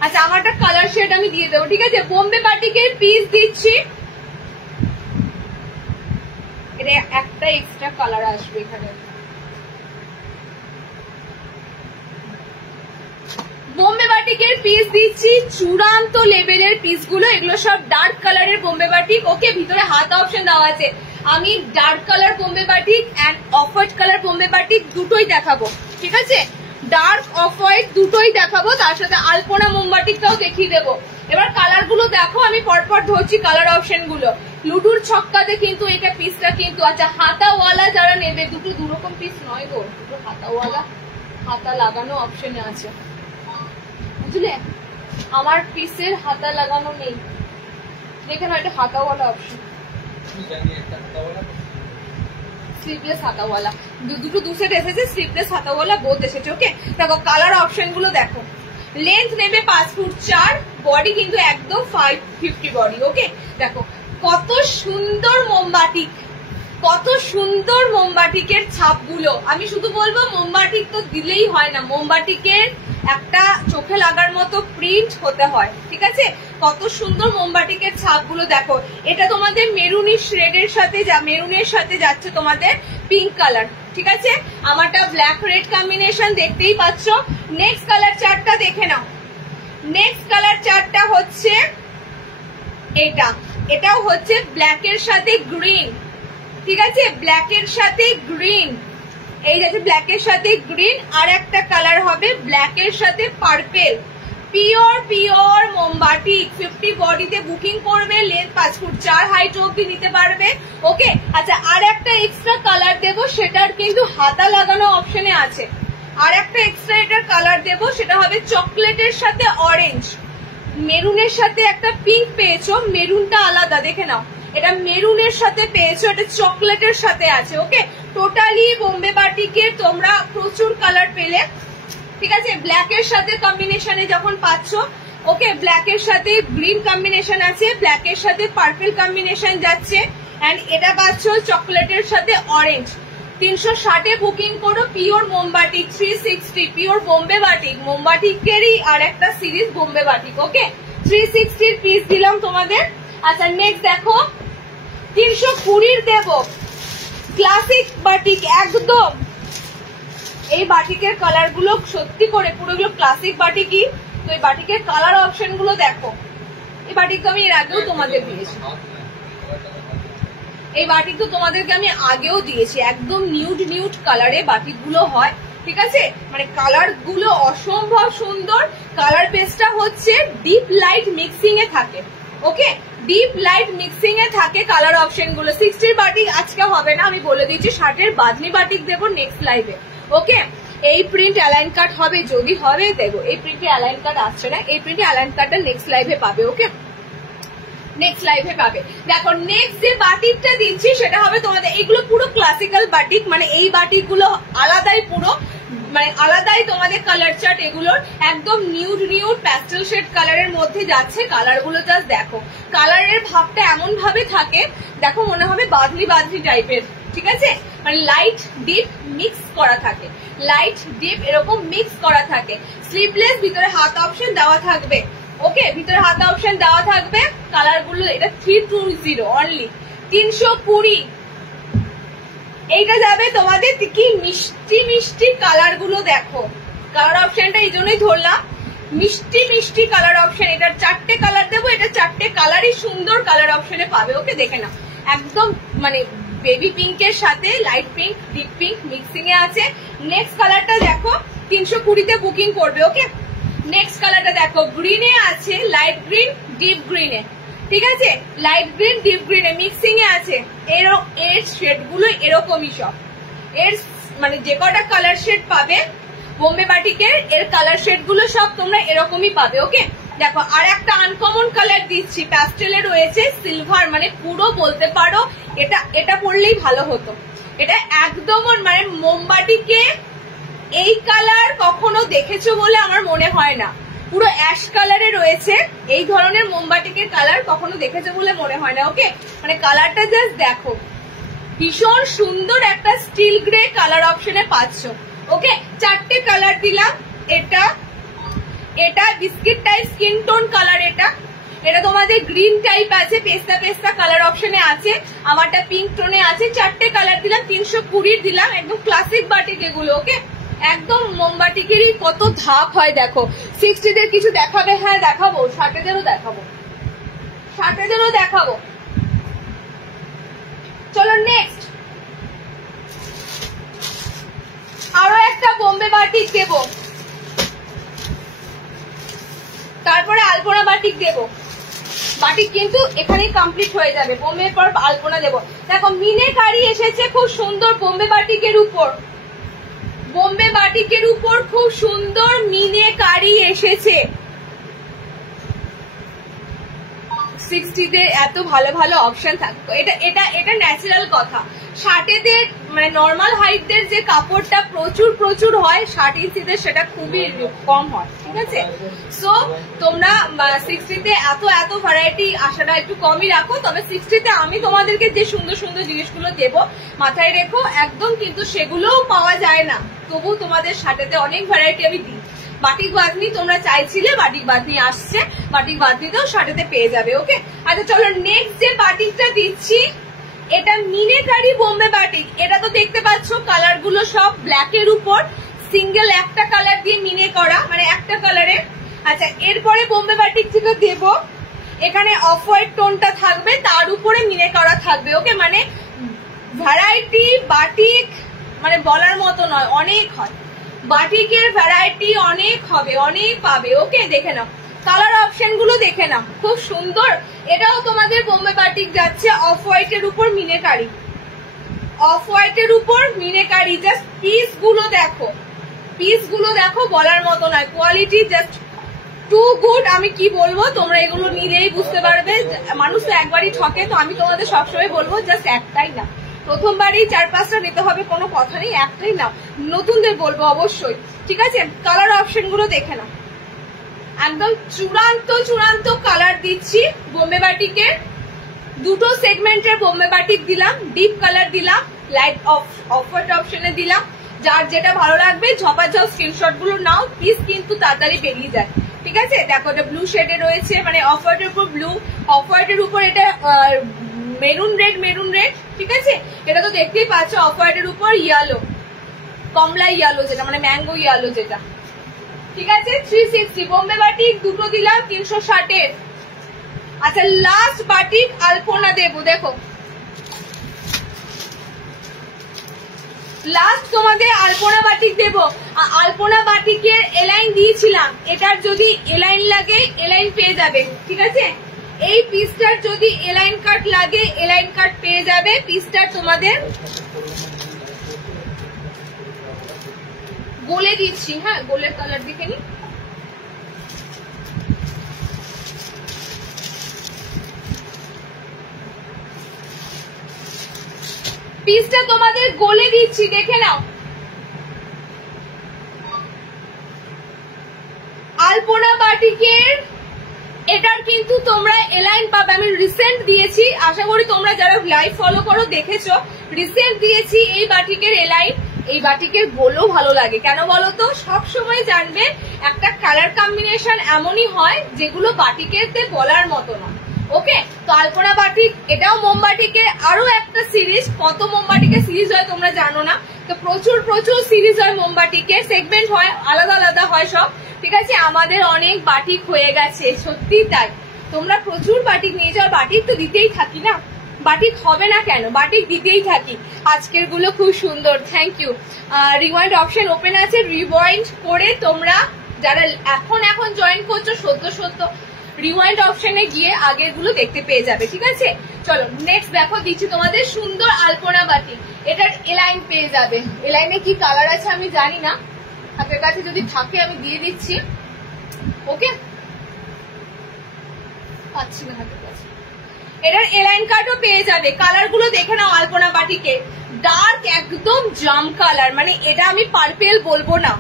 আচ্ছা, আমারটা কালার শেড আমি দিয়ে দেবো, ঠিক আছে। বোম্বে বাটিকের পিস দিচ্ছি, এটা একটা এক্সট্রা কালার আসবে এখানে। বোম্বে বাটিকের পিস দিচ্ছি, চূড়ান্ত লেভেলের পিস গুলো, এগুলো সব ডার্ক কালারের বোম্বে বাটিক। ওকে, ভিতরে হাত অপশন দেওয়া আছে। আমি dark colour Bombay batik end off white colour Bombay batik দুটোই দেখাবো, ঠিক আছে। ডার্ক অফ হোয়াইট দুটোই দেখাবো, তার সাথে আলপনা মোমবাটিকটাও দেখিয়ে দেবো। এবার কালার গুলো দেখো, আমি পরপর ধরছি কালার অপশন গুলো। লুডুর ছক্কাতে কিন্তু এটা পিসটা কিন্তু, আচ্ছা হাতাওয়ালা যারা নেবে, দুটো দুরকম পিস নয় গো, দুটো হাতাওয়ালা, হাতা লাগানো অপশনে আছে, বুঝলে। আমার পিসের হাতা লাগানো নেই, দেখে না, এটা হাতাওয়ালা অপশন, স্লিভলেস হাতাওয়ালা, দুটো দু সেট এসেছে, স্লিভলেস হাতাওয়ালা বোথ এসেছে। ওকে, দেখো কালার অপশন গুলো দেখো। লেন্থ নেবে 5 ফুট 4, বডি কিন্তু একদম 550 বডি। ওকে, দেখো কত সুন্দর মোমবাটিক, কত সুন্দর মোমবাটিকের ছাপগুলো। আমি শুধু বলবো মোমবাটিক তো দিলেই হয় না, মোমবাটিকের একটা চোখে লাগার মতো প্রিন্ট হতে হয়, ঠিক আছে। কত সুন্দর মোমবাটিকের ছাপগুলো দেখো। এটা তোমাদের মেরুনিশ রেডের সাথে, মেরুনের সাথে যাচ্ছে তোমাদের পিঙ্ক কালার, ঠিক আছে। আমারটা ব্ল্যাক রেড কম্বিনেশন দেখতেই পাচ্ছ। নেক্সট কালার চার্টটা দেখে নাও। নেক্সট কালার চার্টটা হচ্ছে এটা, এটাও হচ্ছে ব্ল্যাকের সাথে গ্রিন, ঠিক আছে, ব্ল্যাকের সাথে গ্রিন, এই যাচ্ছে ব্ল্যাকের সাথে গ্রিন, আর একটা কালার হবে ব্ল্যাকের সাথে পার্পেল। পিওর পিওর মোমবাটি, 50 বডিতে বুকিং করবে, লেন্থ 5 ফুট 4 হাইট অব্দি নিতে পারবে। ওকে, আচ্ছা আর একটা এক্সট্রা কালার দেবো, সেটার কিন্তু হাতা লাগানো অপশনে আছে। আর একটা এক্সট্রা এটার কালার দেবো, সেটা হবে চকলেটের সাথে অরেঞ্জ, মেরুনের সাথে একটা পিঙ্ক পেয়েছো, মেরুনটা আলাদা দেখে নাও, এটা মেরুনের সাথে পেয়েছো, এটা চকলেটের সাথে আছে। ওকে, টোটালি বোম্বে বাটিকের তোমরা প্রচুর কালার পেলে, ঠিক আছে। ব্ল্যাকের সাথে কম্বিনেশনে যখন পাচ্ছ, ওকে, ব্ল্যাকের সাথে গ্রিন কম্বিনেশন আছে, ব্ল্যাকের সাথে পার্পল কম্বিনেশন যাচ্ছে, এন্ড এটা পাচ্ছ চকলেটের সাথে অরেঞ্জ। 360 বুকিং করো। পিওর মোমবাটিক 360, পিওর বোম্বে বাটিক, মোমবাটিকেরই আর একটা সিরিজ বোম্বে বাটিক। ওকে, 360 পিস দিলাম তোমাদের। আচ্ছা নেক্সট দেখো, 320 দেব ক্লাসিক বাটিক, একদম এই বাটিকের কালার গুলো সত্যি করে পুরোগুলো ক্লাসিক বাটিকই। তো এই বাটিকের কালার অপশন গুলো দেখো, এই বাটিক তো আমি এর আগেও তোমাদের দিয়েছি, এই বাটিক তো তোমাদেরকে আমি আগেও দিয়েছি, একদম নিউড নিউড কালারে বাটিক গুলো হয়, ঠিক আছে। মানে কালার গুলো অসম্ভব সুন্দর, কালার বেসটা হচ্ছে ডিপ লাইট মিক্সিং এ থাকে। ওকে, ডিপ লাইট মিক্সিং এ থাকে কালার অপশন গুলো। 60 বাটিক আজকে হবে না, আমি বলে দিচ্ছি 60 বাদনি বাটিক দেবো নেক্সট লাইভে। ওকে, এই প্রিন্ট অ্যালাইন কাট হবে, যদি হবে দেবো। এই প্রিন্টে অ্যালাইন কাট আসছে না, এই প্রিন্টে অ্যালাইন কাটটা নেক্সট লাইভে পাবে। ওকে, নেক্সট লাইভে পাবে। দেখো নেক্সট যে বাটিকটা দিচ্ছি সেটা হবে তোমাদের, এগুলো পুরো ক্লাসিক্যাল বাটিক, মানে এই বাটিক গুলো আলাদাই, পুরো মানে আলাদাই তোমাদের কালার চার্ট এগুলোর, একদম নিউড নিউড প্যাস্টেল শেড কালারের মধ্যে যাচ্ছে। কালার গুলো জাস্ট দেখো, কালারের ভাবটা এমন ভাবে থাকে, দেখো মনে হবে বাদলি বাদলি টাইপের, ঠিক আছে। মানে লাইট ডিপ মিক্স করা থাকে, লাইট ডিপ এরকম মিক্স করা থাকে। স্লিভলেস, ভিতরে হাত অপশন দেওয়া থাকবে। ওকে, ভিতরে হাত অপশন দেওয়া থাকবে। কালার গুলো এটা 320 অনলি, 320। এইটা যাবে তোমাদের, কি মিষ্টি মিষ্টি কালার গুলো দেখো। কালার অপশনটা এই জন্যই ধরলাম, মিষ্টি মিষ্টি কালার অপশন। এটার 4টে কালার দেবো, এটা 4টে কালারই সুন্দর কালার অপশনে পাবে। ওকে, দেখে না, একদম মানে বেবি পিঙ্কের সাথে light pink, deep pink mixing এ আছে। নেক্সট কালারটা দেখো, 320 বুকিং করবে। ওকে, নেক্সট কালারটা দেখো, গ্রিনে আছে, লাইট গ্রিন ডিপ গ্রিনে, ঠিক আছে, লাইট গ্রিন ডিপ গ্রিনে মিক্সিং এ আছে। এর শেড গুলো এরকমই সব, এর মানে যে কটা কালার শেড পাবে বোম্বে বাটিকের, এর কালার শেড গুলো সব তোমরা এরকমই পাবে। ওকে, দেখো আর একটা আনকমন কালার দিচ্ছি, প্যাস্টেলে রয়েছে সিলভার, মানে পুরো বলতে পারো এটা পরলেই ভালো হতো। এটা একদম মানে মোমবাটিকে এই কালার কখনো দেখেছো বলে আমার মনে হয় না, পুরো অ্যাশ কালারে রয়েছে। এই ধরনের মোমবাটিকের কালার কখনো দেখেছো বলে মনে হয় না। ওকে, মানে কালারটা জাস্ট দেখো, ভীষণ সুন্দর একটা স্টিল গ্রে কালার অপশনে পাচ্ছ। ওকে, 4টে কালার দিলাম। এটা biscuit type skin tone colour, এটা তোমাদের গ্রিন টাইপ আছে, পেস্তা পেস্তা কালার অপশনে আছে, আমারটা পিঙ্ক টোনে আছে। 4টে কালার দিলাম, 320 দিলাম, একদম ক্লাসিক বাটিক এগুলো। ওকে, একদম মোমবাটিকেরই কত ধাপ হয় দেখো। 60 দের কিছু দেখাবে? হ্যাঁ দেখাবো, 60 দেরও দেখাবো, 60 দেরও দেখাবো। চলো নেক্সট আরো একটা বোম্বে বাটিক দেব, তারপরে আলপনা বাটিক দেব। বাটিক কিন্তু এখানেই কমপ্লিট হয়ে যাবে, বোম্বের পর আলপনা দেব। দেখো মিনেকারি এসেছে খুব সুন্দর বোম্বে বাটিকের উপর, বোম্বে বাটিকের উপর খুব সুন্দর মিনেকারি এসেছে। 60 তে এত ভালো ভালো অপশন থাকতো, এটা ন্যাচারাল কথা। 60 দের মানে নর্মাল হাইটদের যে কাপড়টা প্রচুর হয়, 60 ইঞ্চিদের সেটা খুবই কম হয়, ঠিক আছে। সো তোমরা 60 তে এত ভ্যারাইটি আসাটা একটু কমই রাখো। তবে 60 তে আমি তোমাদেরকে যে সুন্দর সুন্দর জিনিসগুলো দেবো মাথায় রেখো, একদম কিন্তু সেগুলোও পাওয়া যায় না, তবু তোমাদের 60 তে অনেক ভ্যারাইটি আমি দিই। বাটিক বাঁধনি তোমরা চাইছিলে, বাটিক বাঁধনি আসছে, বাটিক বাঁধনিতেও 60 তে পেয়ে যাবে। ওকে, আচ্ছা চলো নেক্সট যে বাটিকটা দিচ্ছি, এটা মিনেকারি বোম্বে বাটিক। এটা তো দেখতে পাচ্ছ কালার গুলো সব ব্ল্যাক এর উপর সিঙ্গেল একটা কালার দিয়ে মিনে করা, মানে একটা কালারে। আচ্ছা এরপরে বোম্বে বাটিক যেটা দেব, এখানে অফ হোয়াইট টোনটা থাকবে, তার উপরে মিনে করা থাকবে। ওকে, মানে ভ্যারাইটি বাটিক মানে বলার মতো নয়, অনেক হয়। বাটিকের ভ্যারাইটি অনেক হবে, অনেক পাবে। ওকে, দেখে নাও কালার অপশন গুলো, দেখে নাও খুব সুন্দর। এটাও তোমাদের বোম্বে বাটিক যাচ্ছে অফ হোয়াইটের উপর মিনেকারি, অফ হোয়াইটের উপর মিনেকারি। জাস্ট পিস গুলো দেখো, পিস গুলো দেখো, বলার মতো নয়, কোয়ালিটি জাস্ট টু গুড। আমি কি বলবো, তোমরা এগুলো নিলেই বুঝতে পারবে। মানুষ তো একবারই ঠকে, তো আমি তোমাদের সবসময় বলবো জাস্ট একটাই না, প্রথমবারই 4-5টা নিতে হবে কোনো কথা নেই, একটাই নাও। নতুনদের বলবো অবশ্যই, ঠিক আছে। কালার অপশন গুলো দেখে নাও, একদম চূড়ান্ত চূড়ান্ত কালার দিচ্ছি বোম্বে বাটিকের। দুটো সেগমেন্টের বোম্বে বাটিক দিলাম, ডিপ কালার দিলাম, লাইট অফ হোয়াইট অপশনে দিলাম। যার যেটা ভালো লাগবে ঝপাঝপ স্ক্রিনশট গুলো নাও, পিস কিন্তু তাড়াতাড়ি বেরিয়ে যায়, ঠিক আছে। দেখো এটা ব্লু শেডে রয়েছে, মানে অফ হোয়াইটের উপর ব্লু, অফ হোয়াইটের উপর এটা মেরুন রেড, মেরুন রেড, ঠিক আছে। এটা তো দেখতেই পাচ্ছ, অফ হোয়াইটের উপর ইয়েলো, কমলা ইয়েলো যেটা, মানে ম্যাঙ্গো ইয়েলো যেটা, ঠিক আছে। 360 বোম্বে বাটিক দুটো দিলাম 360-এর। আচ্ছা, লাস্ট বাটিক আলপনা দেবো, দেখো লাস্ট তোমাদের আলপনা বাটিক দেবো। আলপনা বাটিকের এলাইন দিয়েছিলাম, এটার যদি এলাইন লাগে এলাইন পেয়ে যাবে, ঠিক আছে। এই পিসটার যদি এলাইন কাট লাগে এলাইন কাট পেয়ে যাবে। পিসটার তোমাদের গোলে দিচ্ছি, হ্যাঁ গোলের কালার দেখে নি। পিসটা তোমাদের গোলে দিচ্ছি, দেখে নাও। আলপনা বাটিকের এটার কিন্তু তোমরা এলাইন পাবে, আমি রিসেন্ট দিয়েছি, আশা করি তোমরা যারা লাইভ ফলো করো দেখেছো, রিসেন্ট দিয়েছি এই বাটিকের এলাইন। এই বাটিকের গোলও ভালো লাগে, কেন বলো তো, সবসময় জানবে একটা কালার কম্বিনেশন এমনই হয় যেগুলো বাটিকের বলার মতো না। ওকে, তো আলপনা বাটিক এটাও মোমবাটিকের আরো একটা সিরিজ। কত মোমবাটিকের সিরিজ হয় তোমরা জানো না, তো প্রচুর প্রচুর সিরিজ হয় মোমবাটিকের, সেগমেন্ট হয়, আলাদা আলাদা হয় সব, ঠিক আছে। আমাদের অনেক বাটিক হয়ে গেছে, সত্যি তাই। তোমরা প্রচুর বাটিক নিয়ে যাও, বাটিক তো দিতেই থাকি না, বাটিক হবে না কেন, বাটিক দিতেই থাকি। আজকের গুলো খুব সুন্দর, thank you. Rewind option open আছে, রিওয়াইন্ড করে তোমরা যারা এখন জয়েন করছো সদ্য রিওয়াইন্ড অপশনে গিয়ে আগের গুলো দেখতে পেয়ে যাবে, ঠিক আছে। চলো নেক্সট দেখো, দিচ্ছি তোমাদের সুন্দর আলপনা বাটিক। এটার এলাইন পেয়ে যাবে, এলাইনে কি কালার আছে আমি জানি না, হাতের কাছে যদি থাকে আমি দিয়ে দিচ্ছি। ওকে, পাচ্ছি না হাতের কাছে। এটার এলাইন কার্ডও পেয়ে যাবে। কালার গুলো দেখে নাও আলপনা বাটিকে, ডার্ক একদম জাম কালার, মানে এটা আমি পার্পেল বলবো না,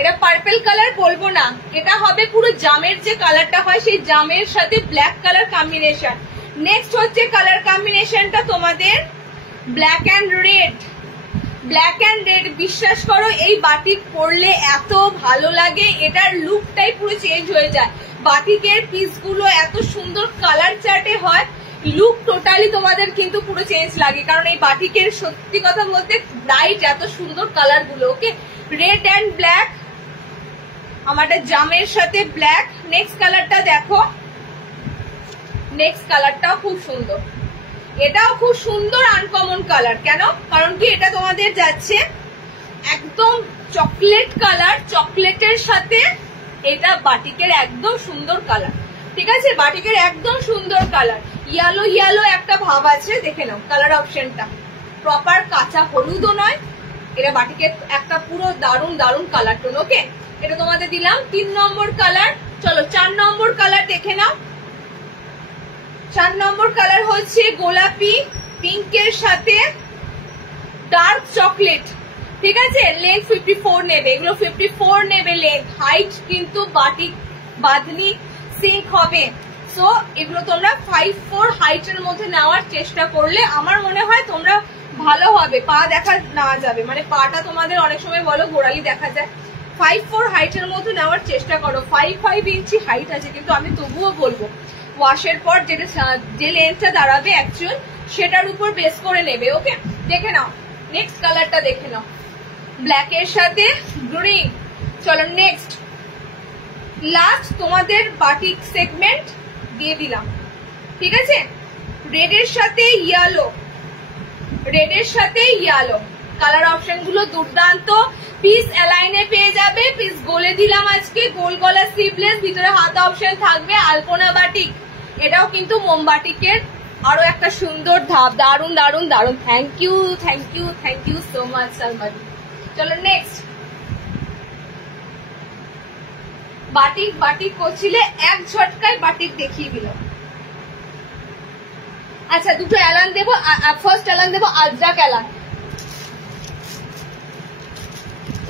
এটা পার্পেল কালার বলবো না, এটা হবে পুরো জামের যে কালারটা হয় সেই জামের সাথে ব্ল্যাক কালার কম্বিনেশন। নেক্সট হচ্ছে কালার কম্বিনেশনটা তোমাদের black and red, black and red. বিশ্বাস করো এই বাটিক পরলে এত ভালো লাগে, এটার লুকটাই পুরো চেঞ্জ হয়ে যায়। বাটিকের পিসগুলো এত সুন্দর কালার চার্টে হয়, লুক টোটালি তোমাদের কিন্তু পুরো চেঞ্জ লাগে, কারণ এই বাটিকের সত্যি কথা বলতে ব্রাইট এত সুন্দর কালার গুলো। ওকে, রেড অ্যান্ড ব্ল্যাক, আমাদের জামের সাথে ব্ল্যাক। নেক্সট কালারটা দেখো, নেক্সট কালারটাও খুব সুন্দর, এটাও খুব সুন্দর আনকমন কালার। কেন, কারণ কি এটা তোমাদের যাচ্ছে একদম চকলেট কালার, চকলেটের সাথে এটা বাটিকের একদম সুন্দর কালার, ঠিক আছে। বাটিকের একদম সুন্দর কালার, ইয়েলো ইয়েলো একটা ভাব আছে, দেখে নাও কালার অপশনটা, প্রপার কাঁচা হলুদও নয়, এটা বাটিকের একটা পুরো দারুণ দারুণ কালার টোন। ওকে, এটা তোমাদের দিলাম 3 নম্বর কালার। চলো 4 নম্বর কালার দেখে নাও। 4 নম্বর কালার হচ্ছে গোলাপি পিঙ্কের সাথে ডার্ক চকলেট, ঠিক আছে। লেন্থ 54 নেবে, এগুলো 54 নেবে লেন্থ। হাইট কিন্তু বাটিক বাঁধনি সিঙ্ক হবে, সো এগুলো তোমরা 5'4" হাইটের মধ্যে নেওয়ার চেষ্টা করলে আমার মনে হয় তোমরা ভালো হবে। পা দেখা না যাবে, মানে পাটা তোমাদের অনেক সময় বলো গোড়ালি দেখা যায়। 5'4" হাইটের মধ্যে নেওয়ার চেষ্টা করো। 5 ইঞ্চি হাইট আছে, কিন্তু আমি তবুও বলবো ওয়াশের পর যেটা যে লেন্থটা দাঁড়াবে অ্যাকচুয়াল সেটার উপর বেস করে নেবে। ওকে, দেখে নাও নেক্সট কালারটা, দেখে নাও ব্ল্যাক এর সাথে গ্রিন। চলো নেক্সট লাস্ট তোমাদের বাটিক সেগমেন্ট দিয়ে দিলাম, ঠিক আছে। রেড এর সাথে ইয়েলো, রেড এর সাথে ইয়েলো, কালার অপশন গুলো দুর্দান্ত। পিস অ্যালাইনে পেয়ে যাবে, পিস বলে দিলাম আজকে, গোল গলা স্লিভলেস, ভিতরে হাতা অপশন থাকবে, আলপনা বাটিক, এটাও কিন্তু মোমবাটিকের আরো একটা সুন্দর ধাপ। দারুন দারুন দারুন, thank you thank you thank you so much সালমাদি। চলো নেক্সট, বাটিক বাটিক করছিলে, এক ঝটকায় বাটিক দেখিয়ে দিল। আচ্ছা দুটো অ্যালান দেবো, ফার্স্ট অ্যালান দেবো আজরাক অ্যালান,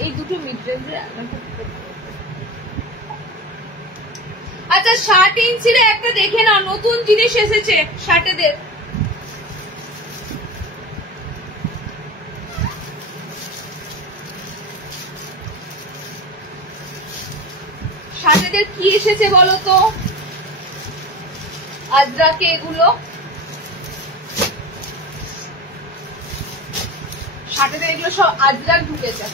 এই দুটো মিড রেঞ্জের অ্যালান। আচ্ছা 60 ইঞ্চির একটা দেখে নাও, নতুন জিনিস এসেছে শার্টেদের। শার্টেদের কি এসেছে বলো তো, আজরাকে এগুলো শার্টেদের, এগুলো সব আজরাক ঢুকেছে।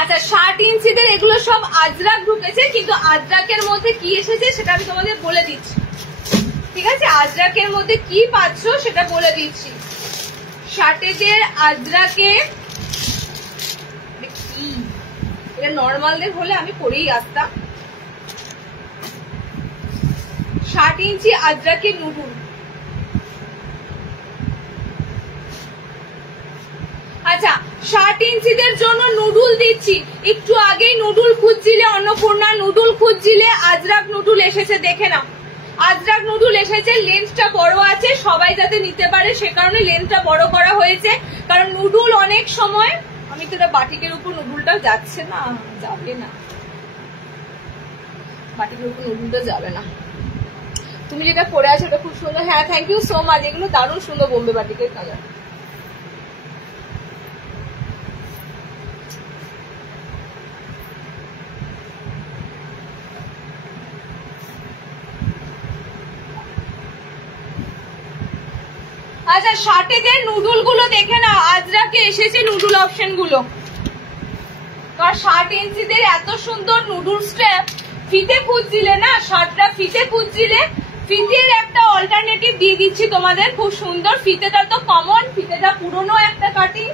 আচ্ছা 60 ইঞ্চিদের এগুলো সব আজরাক ঢুকেছে, কিন্তু আজরাকের মধ্যে কি এসেছে সেটা আমি তোমাদের বলে দিচ্ছি, ঠিক আছে? আজরাকের মধ্যে কি পাচ্ছ সেটা বলে দিচ্ছি। শার্টেদের আজরাকে কি, এটা নর্মালদের হলে আমি পরেই আসতাম। 60 ইঞ্চি আজরাকের নুডুল। আচ্ছা 60 ইঞ্চিদের জন্য নুডুল দিচ্ছি, একটু আগেই নুডুল খুঁজছিলে, অন্নপূর্ণা নুডুল খুঁজছিলে, আজরাক নুডুল এসেছে, দেখে নাও আজরাক নুডুল এসেছে। লেন্থটা বড় আছে, সবাই যাতে নিতে পারে সে কারণে লেন্থটা বড় করা হয়েছে, কারণ নুডুল অনেক সময়, আমি তো বাটিকের উপর নুডুলটা যাচ্ছে না, যাবে না, বাটিকের উপর নুডুলটা যাবে না। তুমি যেটা পরে আছো ওটা খুব সুন্দর, হ্যাঁ থ্যাংক ইউ সো মাচ, এগুলো দারুণ সুন্দর বোম্বে বাটিকের কালার। আচ্ছা শার্টেদের নুডুল গুলো দেখে নাও, আজরাকে এসেছে নুডুল অপশন গুলো। 60 ইঞ্চিদের এত সুন্দর নুডুল স্ট্র্যাপ, ফিতে খুঁজছিলে না, শার্টটা ফিতে খুঁজছিলে, ফিতের একটা অল্টারনেটিভ দিয়ে দিচ্ছি তোমাদের, খুব সুন্দর। ফিতেটা তো কমন, ফিতেটা পুরনো একটা কাটিং,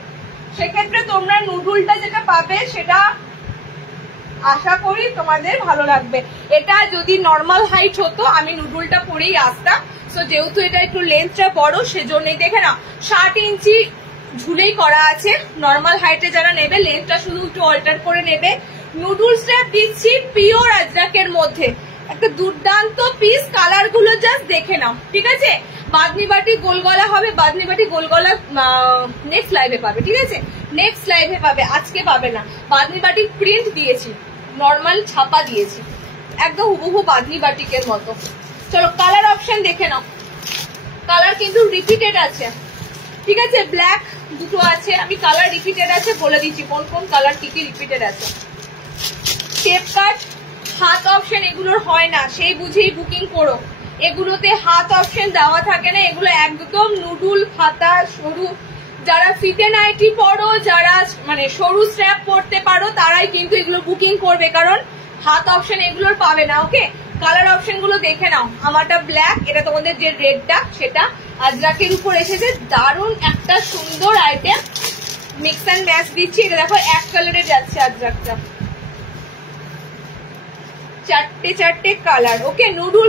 সেক্ষেত্রে তোমরা নুডুলটা যেটা পাবে সেটা আশা করি তোমাদের ভালো লাগবে। এটা যদি নর্মাল হাইট হতো আমি নুডুলটা পরেই আসতাম, তো যেহেতু এটা একটু লেন্থটা বড় সেজন্যই। দেখে না 60 ইঞ্চি ঝুলেই করা আছে, নর্মাল হাইটে যারা নেবে লেন্থটা শুধু একটু অল্টার করে নেবে। নুডুল স্ট্র্যাপ দিচ্ছি পিওর আজরাকের মধ্যে, একটা দুর্দান্ত পিস, কালার গুলো জাস্ট দেখে নাও, ঠিক আছে? বাদনি বাটি গোল গলা হবে, বাদনি বাটি গোল গলা নেক্সট লাইভে পাবে, ঠিক আছে? নেক্সট লাইভে পাবে, আজকে পাবে না। বাদনি বাটি প্রিন্ট দিয়েছি, নর্মাল ছাপা দিয়েছি, একদম হুবহু বাদনি বাটিকের মতো। চলো কালার অপশন দেখে নাও, কালার কিন্তু রিপিটেড আছে, ঠিক আছে? ব্ল্যাক দুটো আছে, আমি কালার রিপিটেড আছে বলে দিচ্ছি কোন কোন কালার কি কি রিপিটেড আছে। শেপ কাট, হাত অপশন এগুলোর হয় না, সেই বুঝেই বুকিং করো, এগুলোতে হাত অপশন দেওয়া থাকে না, এগুলো একদম নুডুল খাতা সরু। যারা ফিতে নাইটি পরো, যারা মানে সরু স্ট্র্যাপ পরতে পারো তারাই কিন্তু এগুলো বুকিং করবে, কারণ হাত অপশন এগুলোর পাবে না। ওকে, কালার অপশন গুলো দেখে নাও, আমারটা ব্ল্যাক, এটা তোমাদের যে রেডটা সেটা আজরাকের উপর এসেছে, দারুণ একটা সুন্দর আইটেম, মিক্স অ্যান্ড ম্যাচ দিচ্ছি। এটা দেখো এক কালারে যাচ্ছে আজরাকটা, চারটে চারটে কালার। ওকে, নুডুল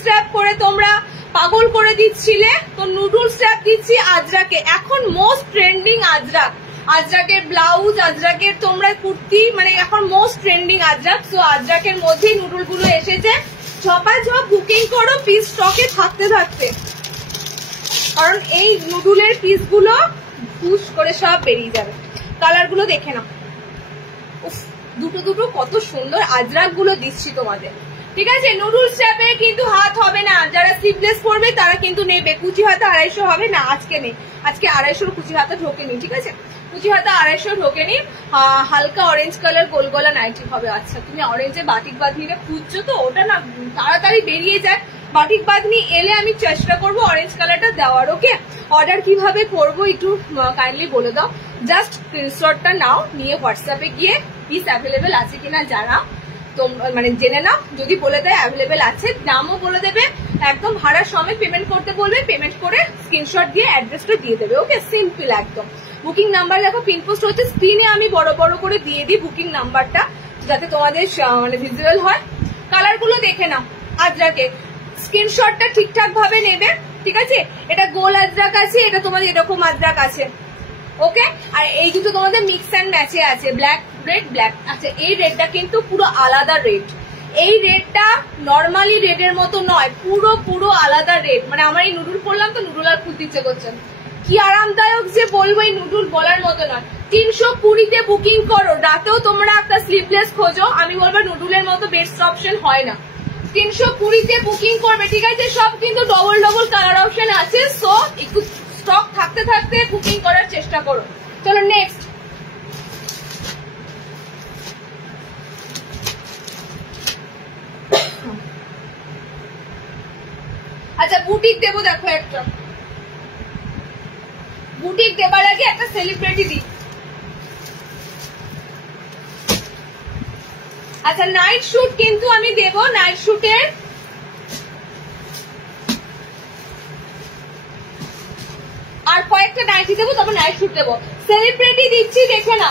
স্ট্র্যাপ করে তোমরা পাগল করে দিচ্ছিলে, তো নুডুল স্ট্র্যাপ দিচ্ছি আজরাকে, এখন মোস্ট ট্রেন্ডিং আজরাক, আজরাকের ব্লাউজ, আজরাকের তোমরা কুর্তি, মানে এখন মোস্ট ট্রেন্ডিং আজরাক। সো আজরাকের মধ্যেই নুডুল গুলো এসেছে, ঝপাঝপ বুকিং করো পিস স্টকে থাকতে থাকতে, কারণ এই নুডুলের পিস গুলো পুশ করে সব বেরিয়ে যাবে। কালার গুলো দেখে নাও, দুটো দুটো কত সুন্দর আজরাক গুলো দিচ্ছি তোমাদের, ঠিক আছে? নুডুল স্ট্র্যাপে কিন্তু হাত হবে না, যারা স্লিভলেস পরবে তারা কিন্তু নেবে। কুচি হাতা 250 হবে না, আজকে নেই, আজকে 250 কুচি হাতা ঢোকেনি, ঠিক আছে? কুচি হাতা 250 ঢোকেনি, হালকা অরেঞ্জ কালার গোল গলা নাইটি হবে। আচ্ছা তুমি অরেঞ্জে বাটিক বাঁধনিটা খুঁজছো, তো ওটা না তাড়াতাড়ি বেরিয়ে যায়, বাটিক বাঁধনি এলে আমি চেষ্টা করবো অরেঞ্জ কালারটা দেওয়ার। ওকে, অর্ডার কিভাবে করবো একটু কাইন্ডলি বলে দাও, জাস্ট স্ক্রিনশটটা নাও, নিয়ে হোয়াটসঅ্যাপে গিয়ে পিস অ্যাভেলেবেল আছে কিনা যারা তোমরা মানে জেনে নাও, যদি বলে দেয় অ্যাভেলেবেল আছে, দামও বলে দেবে, একদম ভাড়ার সময় পেমেন্ট করতে বলবে, পেমেন্ট করে স্ক্রিনশট দিয়ে অ্যাড্রেসটা দিয়ে দেবে। ওকে, সিম্পল একদম। বুকিং নাম্বার দেখো পিনপোস্ট হচ্ছে স্ক্রিনে, আমি বড় বড় করে দিয়ে দিই বুকিং নাম্বারটা যাতে তোমাদের মানে ভিজুয়াল হয়। কালার গুলো দেখে নাও। আজরাকে স্ক্রিনশটটা ঠিকঠাক ভাবে নেবে, ঠিক আছে? এটা গোল আজরাক আছে, এটা তোমাদের এরকম আজরাক আছে, ওকে? আর এই দুটো তোমাদের মিক্স অ্যান্ড ম্যাচে আছে, ব্ল্যাক রেড ব্ল্যাক। আচ্ছা এই রেডটা কিন্তু পুরো আলাদা রেড, এই রেডটা নর্মালি রেডের মতো নয়, পুরো আলাদা রেড। মানে আমার এই নুডুল পরলাম তো নুডুল আর খুলতে ইচ্ছে করছে, কি আরামদায়ক যে বলবো, এই নুডুল বলার মতো নয়। 320-তে বুকিং করো, রাতেও তোমরা একটা স্লিভলেস খোঁজো, আমি বলবো নুডুলের মতো বেস্ট অপশন হয় না। 320-তে বুকিং করবে, ঠিক আছে? সব কিন্তু ডবল কালার অপশন আছে, সো একটু স্টক থাকতে থাকতে বুকিং করার চেষ্টা করো। চলো নেক্সট। আচ্ছা বুটিক দেবো, দেখো একটা বুটিক দেবার আগে একটা সেলিব্রিটি দিই। আচ্ছা নাইট শুট কিন্তু আমি দেব, নাইট শুটের আর কয়েকটা নাইটি দেবো, তারপর নাইট শুট দেবো। সেলিব্রিটি দিচ্ছি, দেখে না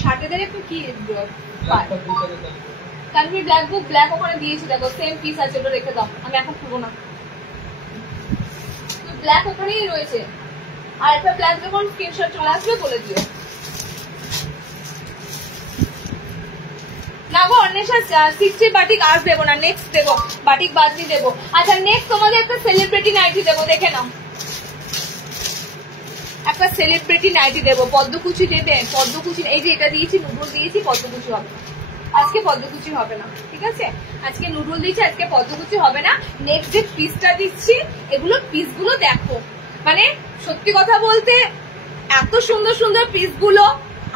শার্টেদের একটু কি কানভি ব্ল্যাক বুক ব্ল্যাক ওখানে দিয়েছি, দেখো সেম পিস আছে, ওটা রেখে দাও, আমি এখন খুলবো না, ব্ল্যাক ওখানেই রয়েছে। আর একটা ব্ল্যাক যখন স্ক্রিনশট চলে আসবে বলে দিও। না গো অন্বেষা 60 বাটিক আজ দেবো না, নেক্সট দেবো, বাটিক বাজি দেবো। আচ্ছা নেক্সট তোমাদের একটা সেলিব্রিটি নাইটি দেবো, দেখে নাও একটা সেলিব্রিটি নাইটি দেবো। পদ্মকুচি দেবে, পদ্মকুচি এই যে এটা দিয়েছি, নুডুল দিয়েছি, পদ্মকুচি হবে না আজকে, পদ্মকুচি হবে না, ঠিক আছে? আজকে নুডুল দিচ্ছি, আজকে পদ্মকুচি হবে না। নেক্সট যে পিসটা দিচ্ছি, এগুলো পিসগুলো দেখো, মানে সত্যি কথা বলতে এত সুন্দর সুন্দর পিসগুলো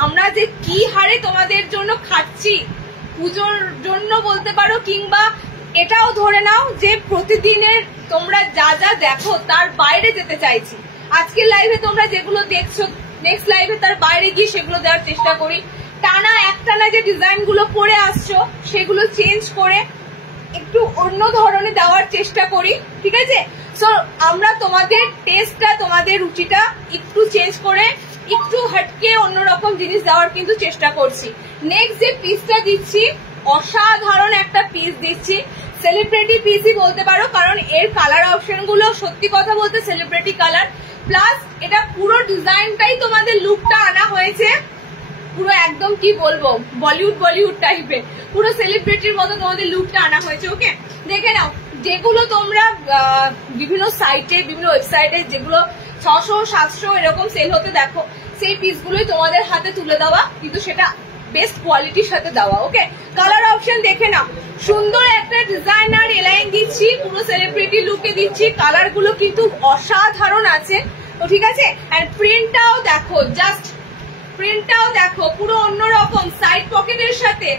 আমরা যে কি হারে তোমাদের জন্য খাচ্ছি, পুজোর জন্য বলতে পারো, কিংবা এটাও ধরে নাও যে প্রতিদিনের তোমরা যা যা দেখো তার বাইরে যেতে চাইছি। আজকের লাইভে তোমরা যেগুলো দেখছো, নেক্সট লাইভে তার বাইরে গিয়ে সেগুলো দেওয়ার চেষ্টা করি। টানা একটানা যে ডিজাইন গুলো পরে আসছো সেগুলো চেঞ্জ করে একটু অন্য ধরনের দেওয়ার চেষ্টা করি, ঠিক আছে? সো আমরা তোমাদের টেস্টটা, তোমাদের রুচিটা একটু চেঞ্জ করে একটু হটকে অন্যরকম জিনিস দেওয়ার কিন্তু চেষ্টা করছি। নেক্সট যে পিসটা দিচ্ছি, অসাধারণ একটা পিস দিচ্ছি, সেলিব্রিটি পিসই বলতে পারো, কারণ এর কালার অপশন গুলো সত্যি কথা বলতে সেলিব্রিটি কালার, প্লাস এটা পুরো ডিজাইনটাই তোমাদের লুকটা আনা হয়েছে পুরো একদম কি বলবো বলিউড টাইপের, পুরো সেলিব্রিটির মতো তোমাদের লুকটা আনা হয়েছে, ওকে? দেখে নাও, যেগুলো তোমরা বিভিন্ন সাইটে, বিভিন্ন ওয়েবসাইটে যেগুলো 600-700 এরকম সেল হতে দেখো, সেই পিসগুলোই তোমাদের হাতে তুলে দেওয়া, কিন্তু সেটা বেস্ট কোয়ালিটির সাথে দেওয়া, ওকে? কালার অপশন দেখে নাও, সুন্দর একটা ডিজাইনার এলাইন দিচ্ছি, পুরো সেলিব্রিটি লুকে দিচ্ছি, কালার গুলো কিন্তু অসাধারণ আছে, তো ঠিক আছে? আর প্রিন্টটাও দেখো, জাস্ট প্রিন্টটাও দেখো পুরো অন্যরকম, সাইড পকেটের সাথে,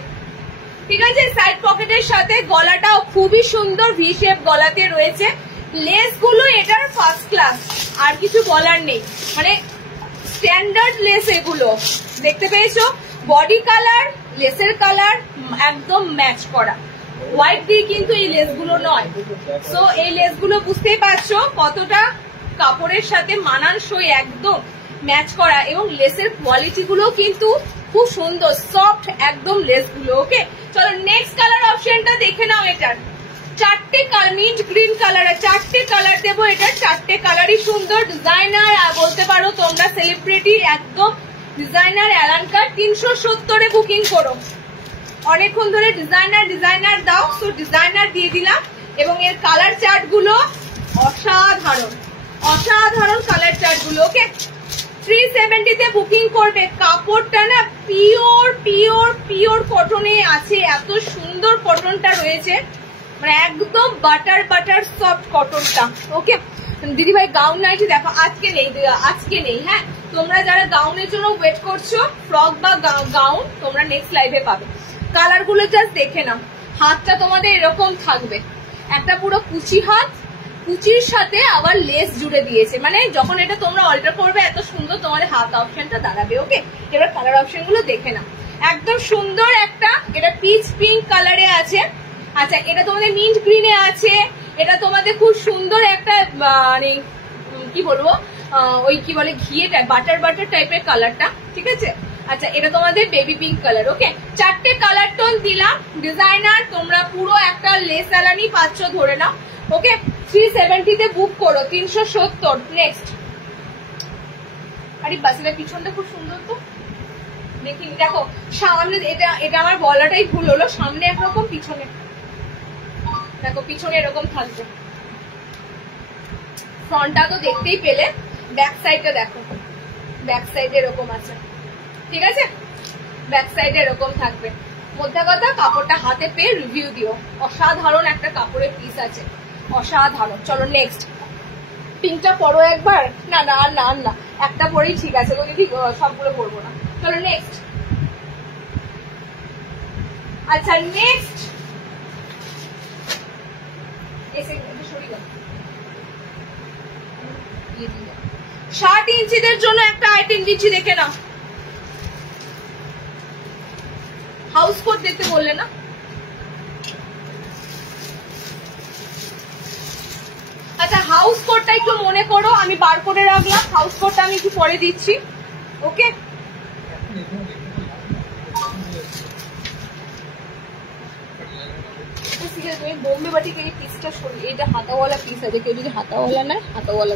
ঠিক আছে? সাইড পকেটের সাথে গলাটাও খুবই সুন্দর, ভি শেপ গলাতে রয়েছে, লেস গুলো এটার ফার্স্ট ক্লাস, আর কিছু বলার নেই, মানে স্ট্যান্ডার্ড লেস এগুলো, দেখতে পেয়েছো? বডি কালার, লেসের কালার একদম ম্যাচ করা, হোয়াইট দিয়ে কিন্তু এই লেসগুলো নয়। সো এই লেসগুলো বুঝতেই পারছো কতটা কাপড়ের সাথে মানানসই, একদম ম্যাচ করা, এবং লেসের কোয়ালিটি গুলো কিন্তু খুব সুন্দর, সফট একদম লেস গুলো, ওকে? চলো নেক্সট কালার অপশনটা দেখে নাও। এটার 4টে মিন্ট গ্রিন কালার, 4টে কালার দেবো, এটার 4টে কালারই সুন্দর, ডিজাইনার বলতে পারো তোমরা, সেলিব্রিটি একদম ডিজাইনার অ্যালানকার। 370-এ বুকিং করো, অনেকক্ষণ ধরে ডিজাইনার দাও, তো ডিজাইনার দিয়ে দিলাম, এবং এর কালার চার্ট গুলো অসাধারণ কালার চার্ট গুলো, ওকে? 370-তে বুকিং করবে। কাপড়টা না পিওর কটনে আছে, এত সুন্দর কটনটা রয়েছে, মানে একদম বাটার সফট কটনটা, ওকে? দিদিভাই গাউন নাইটি দেখো, আজকে নেই, হ্যাঁ? তোমরা যারা গাউনের জন্য ওয়েট করছো, ফ্রক বা গাউন তোমরা নেক্সট লাইভে পাবে। কালার গুলো জাস্ট দেখে নাও, হাতটা তোমাদের এরকম থাকবে, একটা পুরো কুচি হাত, কুচির সাথে আবার লেস জুড়ে দিয়েছে, মানে যখন এটা তোমরা অল্টার করবে এত সুন্দর তোমাদের হাত অপশনটা দাঁড়াবে, ওকে? এবার কালার অপশন গুলো দেখে নাও, একদম সুন্দর একটা, এটা পিচ পিঙ্ক কালারে আছে। আচ্ছা এটা তোমাদের মিন্ট গ্রিনে আছে, এটা তোমাদের খুব সুন্দর একটা মানে কি বলবো ওই কি বলে ঘিয়ে বাটার বাটার টাইপের কালারটা, ঠিক আছে। আচ্ছা এটা তোমাদের বেবি পিঙ্ক কালার। ওকে, 4টে কালার টোন দিলাম। ডিজাইনার তোমরা পুরো একটা লেস আলানি পাচ্ছ ধরে নাও। ওকে, 370 তে বুক করো, 370। নেক্সট, আরে বাসের পিছনটা খুব সুন্দর তো, দেখি দেখো সামনে, এটা আমার বলাটাই ভুল হলো, সামনে একরকম পিছনে দেখো, পিছনে এরকম থাকবে। ফ্রন্টটা তো দেখতেই পেলে, ব্যাক সাইডটা দেখো, ব্যাক সাইডে এরকম আছে, ঠিক আছে। ব্যাক সাইডে এরকম থাকবে। মধ্যে কথা কাপড়টা হাতে পেয়ে রিভিউ দিও। অসাধারণ একটা কাপড়ের পিস আছে, অসাধারণ। চলো নেক্সট, পিঙ্কটা পরো একবার। না না আর না আর না, একটা পরেই ঠিক আছে তো দিদি, সবগুলো পরবো না। চলো নেক্সট। আচ্ছা নেক্সট, 60 ইঞ্চিদের জন্য একটা আইটেম দিচ্ছি, দেখে নাও। হাউস কোট দেখতে বললে না? আচ্ছা হাউস কোটটা একটু মনে করো, আমি বার করে রাখলাম। হাউস কোটটা আমি একটু পরে দিচ্ছি। ওকে, তুমি বোম্বে বাটিকে এই পিসটা সরিয়ে, এইটা হাতাওয়ালা পিস আছে, কেউ যদি হাতাওয়ালা না হাতাওয়ালা।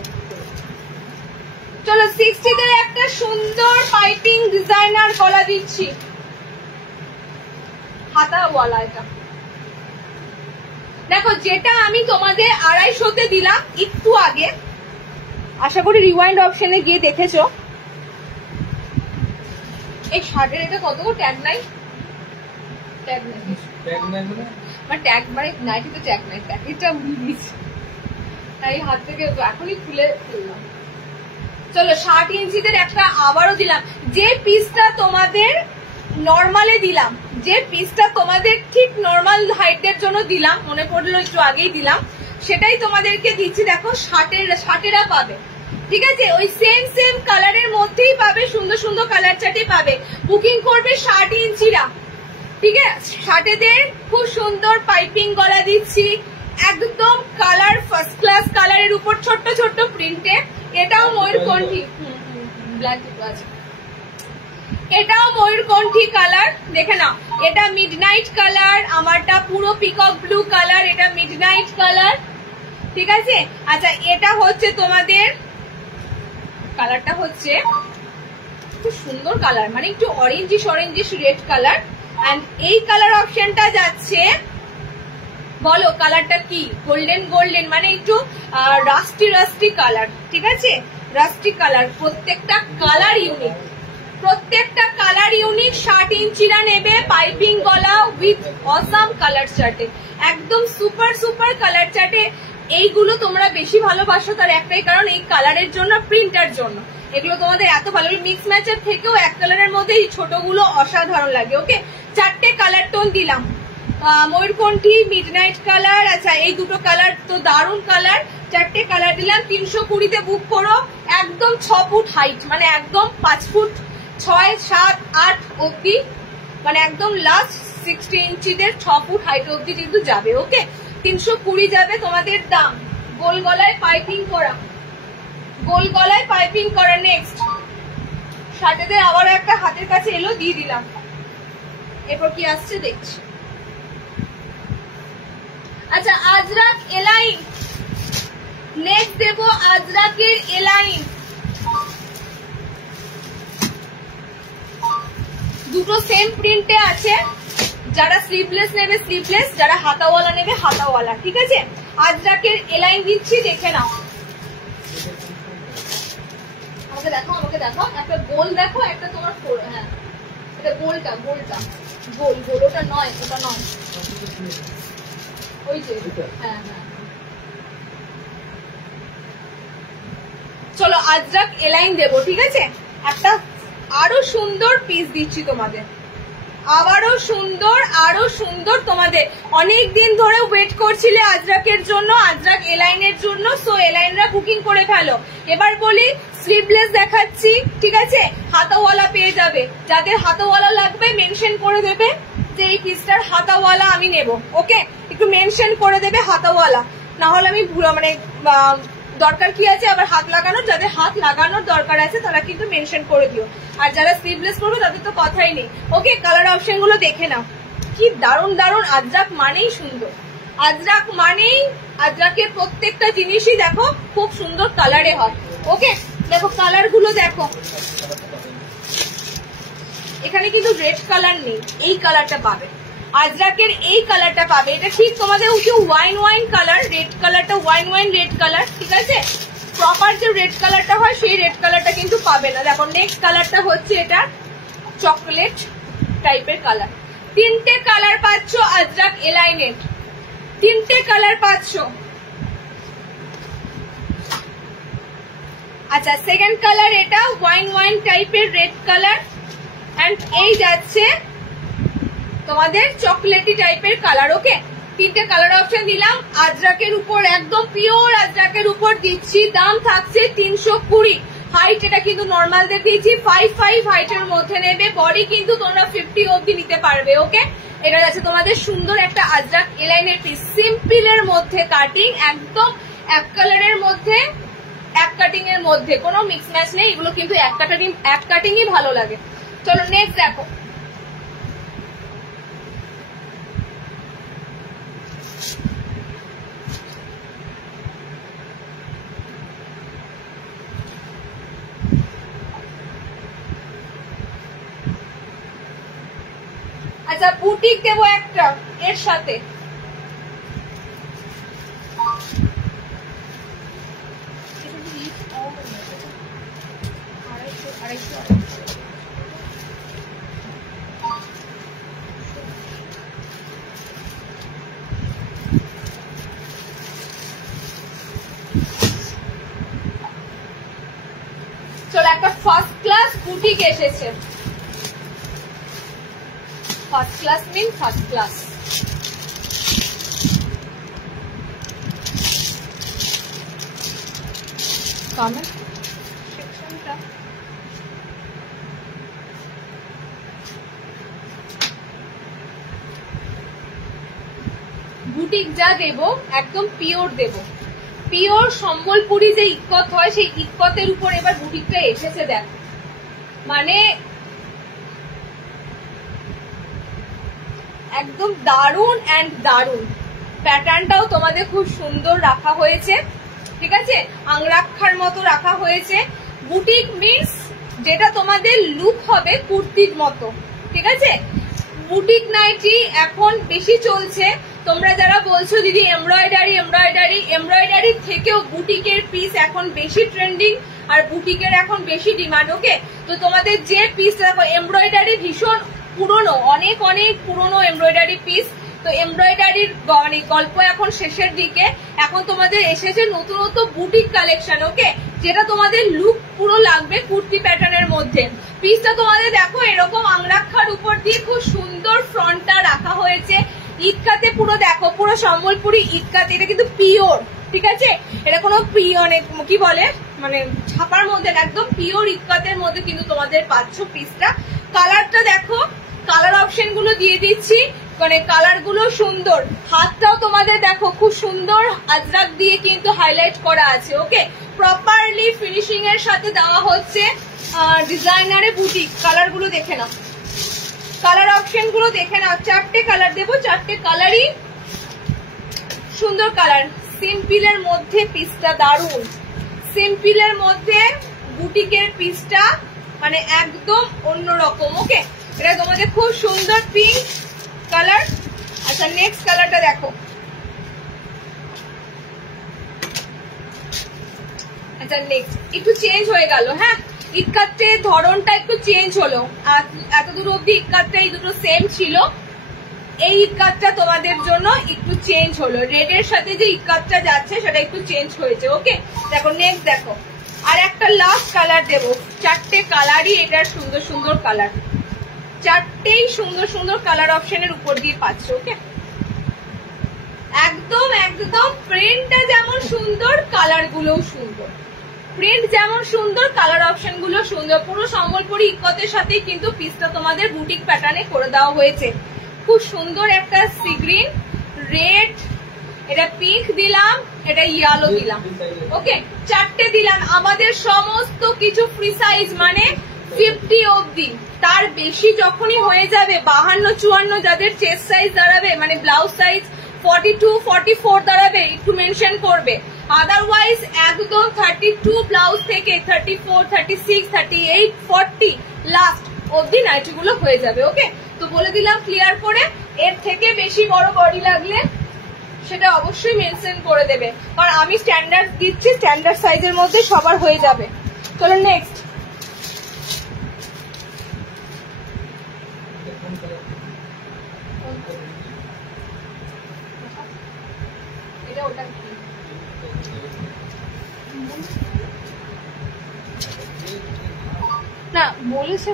চলো 60 তে একটা সুন্দর পাইপিং ডিজাইনার গলা দিচ্ছি, হাতাওয়ালা। এটা দেখো, যেটা আমি তোমাদের 250 দিলাম একটু আগে, আশা করি রিওয়াইন্ড অপশনে গিয়ে দেখেছো। এই শার্টের এটা কত গো? ট্যাগ নাই, ট্যাগ নাই, ট্যাগ মানে নাইটি তো ট্যাগ নাই, প্যাকেটটা মিলিয়েছি তাই হাত থেকে এখনই খুলে ফেললাম। চলো 60 ইঞ্চিদের একটা আবারও দিলাম। যে পিসটা তোমাদের নর্মালে দিলাম, যে পিসটা তোমাদের ঠিক নর্মাল হাইটের জন্য দিলাম, মনে পড়লো একটু আগেই দিলাম, সেটাই তোমাদেরকে দিচ্ছি। দেখো 60-এরা পাবে, ঠিক আছে। ওই সেম সেম কালারের মধ্যেই পাবে, সুন্দর সুন্দর কালার চার্টই পাবে। বুকিং করবে 60 ইঞ্চিরা, ঠিক আছে। 60-দের খুব সুন্দর পাইপিং গলা দিচ্ছি, একদম কালার ফার্স্ট ক্লাস কালারের উপর ছোট্ট ছোট্ট প্রিন্টে। এটাও ময়ূরকণ্ঠী, ব্ল্যাক আছে, এটাও ময়ূরকণ্ঠী কালার, দেখে নাও। এটা মিডনাইট কালার, আমারটা পুরো পিকক ব্লু কালার, এটা মিডনাইট কালার, ঠিক আছে। আচ্ছা এটা হচ্ছে তোমাদের কালারটা হচ্ছে খুব সুন্দর কালার, মানে একটু orangish orangish red colour. And এই কালার অপশনটা যাচ্ছে, বলো কালারটা কি? গোল্ডেন গোল্ডেন, মানে একটু রাস্টি রাস্টি কালার, ঠিক আছে। রাস্টি কালার, প্রত্যেকটা কালার ইউনিক, প্রত্যেকটা কালার ইউনিক। 60 ইঞ্চিরা নেবে, পাইপিং গলা উইথ অসাম কালার চার্টে, একদম সুপার সুপার কালার চার্টে। এইগুলো তোমরা বেশি ভালোবাসো, তার একটাই কারণ এই কালারের জন্য, প্রিন্টার জন্য। এগুলো তোমাদের এত ভালো, মিক্স ম্যাচের থেকেও এক কালারের মধ্যে এই ছোটগুলো অসাধারণ লাগে। ওকে, 4টে কালার টোন দিলাম, ময়ূরকণ্ঠী, মিডনাইট কালার। আচ্ছা এই দুটো কালার তো দারুণ কালার, 4টে কালার দিলাম। 320-তে বুক করো। একদম 6 ফুট হাইট, মানে একদম 5 ফুট 6, 7, 8 অব্দি, মানে একদম লাস্ট 60 ইঞ্চিদের 6 ফুট হাইট অব্দি কিন্তু যাবে। ওকে, 320 যাবে তোমাদের দাম। গোল গলায় পাইপিং করা, গোল গলায় পাইপিং করা। নেক্সট 60-তে আবার একটা হাতের কাছে এলো, দিয়ে দিলাম। এরপর কি আসছে দেখছি। আচ্ছা আজরাক এলাইন, নেক্সট দেবো আজরাকের এলাইন। দুটো সেম প্রিন্টে আছে, যারা স্লিভলেস নেবে স্লিভলেস, যারা হাতাওয়ালা নেবে হাতাওয়ালা, ঠিক আছে। আজরাকের এলাইন দিচ্ছি, দেখে নাও। আমাকে দেখো, আমাকে দেখো, একটা গোল দেখো, একটা তোমার, হ্যাঁ এটা গোলটা, গোলটা গোল, গোল ওটা নয়, ওটা নয়, ওই যে, হ্যাঁ হ্যাঁ। চলো আজরাক এলাইন দেবো, ঠিক আছে। একটা আরো সুন্দর পিস দিচ্ছি তোমাদের, আবারও সুন্দর, আরো সুন্দর। তোমাদের অনেক দিন ধরে ওয়েট করছিলে আজরাকের জন্য, আজরাক এলাইনের জন্য, সো এলাইনরা বুকিং করে ফেলো। এবার বলি স্লিভলেস দেখাচ্ছি, ঠিক আছে। হাতাওয়ালা পেয়ে যাবে, যাদের হাতাওয়ালা লাগবে মেনশন করে দেবে যে এই পিসটার হাতাওয়ালা আমি নেব। ওকে, একটু মেনশন করে দেবে হাতাওয়ালা, না হলে আমি মানে দরকার কি আছে আবার হাত লাগানোর, যাদের হাত লাগানোর দরকার আছে তারা কিন্তু মেনশন করে দিও, আর যারা স্লিভলেস করবে তাদের তো কথাই নেই। ওকে, কালার অপশন গুলো দেখে নাও, কি দারুণ দারুণ। আজরাক মানেই সুন্দর, আজরাক মানেই আজরাকের প্রত্যেকটা জিনিসই দেখো খুব সুন্দর কালারে হয়। ওকে, দেখো কালার গুলো দেখো, এখানে কিন্তু রেড কালার নেই, এই কালারটা পাবে, আজরাকের এই কালারটা পাবে। এটা ঠিক তোমাদের উঁচু ওয়াইন ওয়াইন কালার, রেড কালারটা ওয়াইন ওয়াইন রেড কালার, ঠিক আছে? প্রপার যে রেড কালারটা হয় সেই রেড কালারটা কিন্তু পাবে না। দেখো নেক্সট কালারটা হচ্ছে এটা চকলেট টাইপের কালার। তিনটে কালার পাচ্ছ আজরাক এলাইনেট, তিনটে কালার পাচ্ছ। আচ্ছা, সেকেন্ড কালার এটা ওয়াইন ওয়াইন টাইপের রেড কালার, এন্ড এই যাচ্ছে তোমাদের চকলেটি টাইপের কালার। ওকে, তিনটে কালার অপশন দিলাম। আজরাকের উপর একদম পিওর আজরাকের উপর দিচ্ছি, দাম থাকছে 320। হাইট এটা কিন্তু নর্মালদের দিয়েছি 5'5" হাইটের মধ্যে নেবে, বডি কিন্তু তোমরা 50 অবধি নিতে পারবে। ওকে, এটা যাচ্ছে তোমাদের সুন্দর একটা আজরাক এলাইনের পিস, সিম্পলের মধ্যে কাটিং, একদম এক কালারের মধ্যে, এক কাটিং এর মধ্যে, কোনো মিক্স ম্যাচ নেই, এগুলো কিন্তু এক কাটিংই ভালো লাগে। চলো নেক্সট দেখো, আচ্ছা বুটিক দেবো একটা এর সাথে, চলো একটা ফার্স্ট ক্লাস বুটিক এসেছে। ফার্স্ট ক্লাস মিন ফার্স্ট ক্লাস, কমেন্ট সেকশনটা বুটিক যা দেব একদম পিওর দেব, পিওর সম্বলপুরি যে ইক্কত হয় সেই ইক্কতের উপর এবার বুটিকটা এসেছে। দেখ মানে একদম দারুন এন্ড দারুন, প্যাটার্নটাও তোমাদের খুব সুন্দর রাখা হয়েছে, ঠিক আছে? আংরাক্ষার মতো রাখা হয়েছে। বুটিক মিন্স যেটা তোমাদের লুক হবে কুর্তির মতো, ঠিক আছে? বুটিক নাইটি এখন বেশি চলছে। তোমরা যারা বলছো দিদি এমব্রয়ডারি এমব্রয়ডারি, এমব্রয়ডারির থেকেও বুটিকের পিস এখন বেশি ট্রেন্ডিং আর বুটিকের এখন বেশি ডিমান্ড। ওকে, তো তোমাদের যে পিসটা দেখো এমব্রয়ডারি ভীষণ পুরনো, অনেক অনেক পুরনো এমব্রয়ডারি পিস, তো এমব্রয়ডারির মানে গল্প এখন শেষের দিকে। এখন তোমাদের এসেছে নতুনত্ব বুটিক কালেকশন। ওকে, যেটা তোমাদের লুক পুরো লাগবে কুর্তি প্যাটার্নের মধ্যে। পিসটা তোমাদের দেখো এরকম আংরাক্ষার উপর দিয়ে খুব সুন্দর ফ্রন্টটা রাখা হয়েছে, ইটকাতে পুরো দেখো পুরো সম্বলপুরি ইটকাতে, এটা কিন্তু পিওর, ঠিক আছে? এটা কোনো অনেক কি বলে মানে ছাপার মধ্যে, একদম পিওর ইটকাতের মধ্যে কিন্তু তোমাদের পাচ্ছ পিসটা। কালারটা দেখো, কালার অপশন গুলো দিয়ে দিচ্ছি, মানে কালার গুলো সুন্দর। হাতটাও তোমাদের দেখো খুব সুন্দর আজরাক দিয়ে কিন্তু হাইলাইট করা আছে। ওকে, প্রপারলি ফিনিশিং এর সাথে দেওয়া হচ্ছে ডিজাইনারে বুটিক। কালার গুলো দেখে নাও, কালার অপশন গুলো দেখে নাও। চারটে কালার দেবো, চারটে কালারই সুন্দর কালার। সিম্পলের মধ্যে পিসটা দারুন, সিম্পলের মধ্যে বুটিকের পিসটা মানে একদম অন্যরকম। ওকে, এটা তোমাদের খুব সুন্দর পিঙ্ক কালার। আচ্ছা নেক্সট কালারটা দেখো, আচ্ছা নেক্সট একটু চেঞ্জ হয়ে গেল, হ্যাঁ ইটকাটের ধরনটা একটু চেঞ্জ হলো। এতদূর অব্দি ইটকাটটা এই দুটো সেম ছিল, এই ইটকাটটা তোমাদের জন্য একটু চেঞ্জ হলো। রেড এর সাথে যে ইটকাটটা যাচ্ছে সেটা একটু চেঞ্জ হয়েছে। ওকে, দেখো নেক্সট দেখো, আর একটা লাস্ট কালার দেবো। চারটে কালারই এটার সুন্দর সুন্দর কালার, চারটেই সুন্দর সুন্দর কালার অপশনের উপর দিয়ে পাচ্ছ। ওকে, একদম একদম প্রিন্টটা যেমন সুন্দর কালার গুলোও সুন্দর, প্রিন্ট যেমন সুন্দর কালার অপশন গুলো সুন্দর। পুরো সম্বলপুরি ইকতের সাথে কিন্তু পিসটা তোমাদের বুটিক প্যাটার্নে করে দেওয়া হয়েছে। খুব সুন্দর একটা সি গ্রিন, রেড এটা পিঙ্ক দিলাম, এটা ইয়েলো দিলাম, ওকে 4টে দিলাম। আমাদের সমস্ত কিছু ফ্রি সাইজ, মানে 50 অবধি। তার বেশি যখনই হয়ে যাবে 52-54 যাদের চেস্ট সাইজ দাঁড়াবে, মানে ব্লাউজ সাইজ 42-44 দাঁড়াবে, একটু মেনশন করবে। আদারওয়াইজ একদম 32 ব্লাউজ থেকে 34, 36, 38, 40 লাস্ট অবধি নাইটি গুলো হয়ে যাবে। ওকে, তো বলে দিলাম ক্লিয়ার করে। এর থেকে বেশি বড় বডি লাগলে সেটা অবশ্যই মেনশন করে দেবে, কারণ আমি স্ট্যান্ডার্ড দিচ্ছি, স্ট্যান্ডার্ড সাইজের মধ্যে সবার হয়ে যাবে। চলো নেক্সট। এটা ওটা না বলেছে,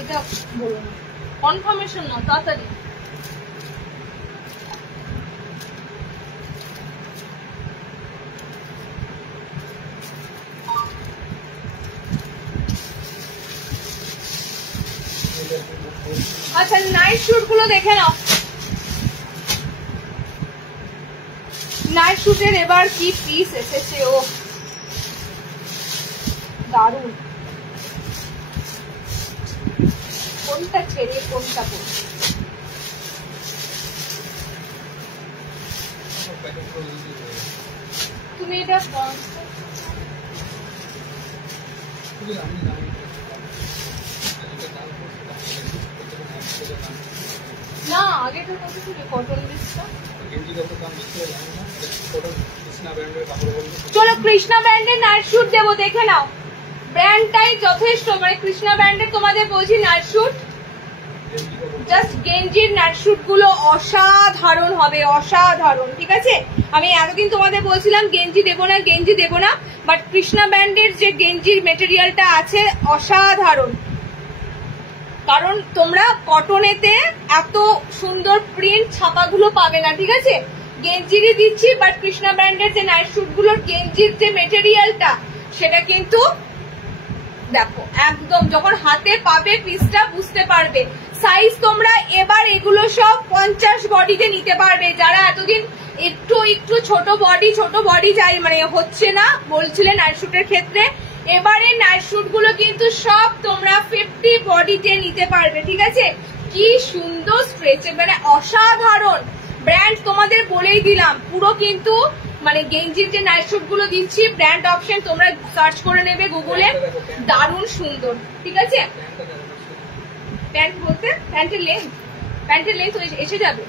এটা বলো না, কনফার্মেশন না, তাড়াতাড়ি। আচ্ছা নাইট শুট গুলো দেখে নাও। নাইট শুটের এবার কি পিস এসেছে, ও দারুণ। কোনটা ছেড়ে কোনটা পড়ছে, তুমি এটা না আগেটা কত ছিল কটন ডিসটা। চলো কৃষ্ণা ব্র্যান্ডের নাইট শুট দেবো, দেখে নাও। ব্র্যান্ডটাই যথেষ্ট, মানে কৃষ্ণা ব্র্যান্ডের তোমাদের বলছি নাইট শুট, জাস্ট গেঞ্জির নাইট শুট গুলো অসাধারণ হবে, অসাধারণ। ঠিক আছে, আমি এতদিন তোমাদের বলছিলাম গেঞ্জি দেবো না, গেঞ্জি দেবো না, বাট কৃষ্ণা ব্র্যান্ডের যে গেঞ্জির মেটেরিয়ালটা আছে অসাধারণ। কারণ তোমরা কটনেতে এত সুন্দর প্রিন্ট ছাপাগুলো পাবে না। ঠিক আছে, গেঞ্জিরই দিচ্ছি, বাট কৃষ্ণা ব্র্যান্ডের যে নাইট শুট গুলোর গেঞ্জির যে মেটেরিয়ালটা সেটা কিন্তু দেখো একদম যখন হাতে পাবে পিসটা বুঝতে পারবে। সাইজ তোমরা এবার এগুলো সব 50 বডিতে নিতে পারবে। যারা এতদিন একটু একটু ছোট বডি চাই মানে হচ্ছে না বলছিলেন নাইট শুটের ক্ষেত্রে, এবারে নাইট শুট গুলো কিন্তু সব তোমরা 50 বডিতে নিতে পারবে। ঠিক আছে, কি সুন্দর স্ট্রেচ, মানে অসাধারণ ব্র্যান্ড। তোমাদের বলেই দিলাম পুরো কিন্তু মানে গেঞ্জির যে নাইট শুট গুলো দিচ্ছি ব্র্যান্ড অপশন তোমরা সার্চ করে নেবে গুগলে, দারুণ সুন্দর। ঠিক আছে, প্যান্ট বলতে প্যান্টের লেন্থ এসে যাবে,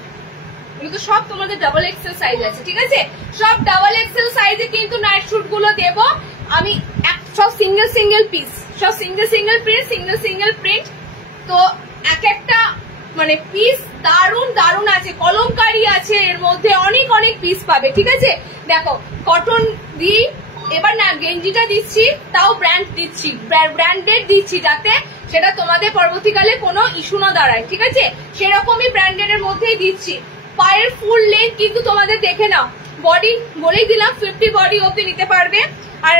এগুলো তো সব তোমাদের ডাবল এক্সেল সাইজ আছে। ঠিক আছে, সব ডাবল এক্সেল সাইজে কিন্তু নাইট শুট গুলো দেবো আমি, সব সিঙ্গেল পিস, সব সিঙ্গেল প্রিন্ট। তো এক একটা মানে পিস দারুণ আছে, কলমকারি আছে, এর মধ্যে অনেক পিস পাবে। ঠিক আছে, দেখো কটন দি, এবার না গেঞ্জিটা দিচ্ছি তাও ব্র্যান্ডেড দিচ্ছি, যাতে সেটা তোমাদের পরবর্তীকালে কোনো ইস্যু না দাঁড়ায়। ঠিক আছে, সেরকমই ব্র্যান্ডেড এর মধ্যেই দিচ্ছি। পায়ের ফুল লেন্থ কিন্তু তোমাদের দেখে নাও, বডি বলেই দিলাম 50 বডি অব্দি নিতে পারবে, আর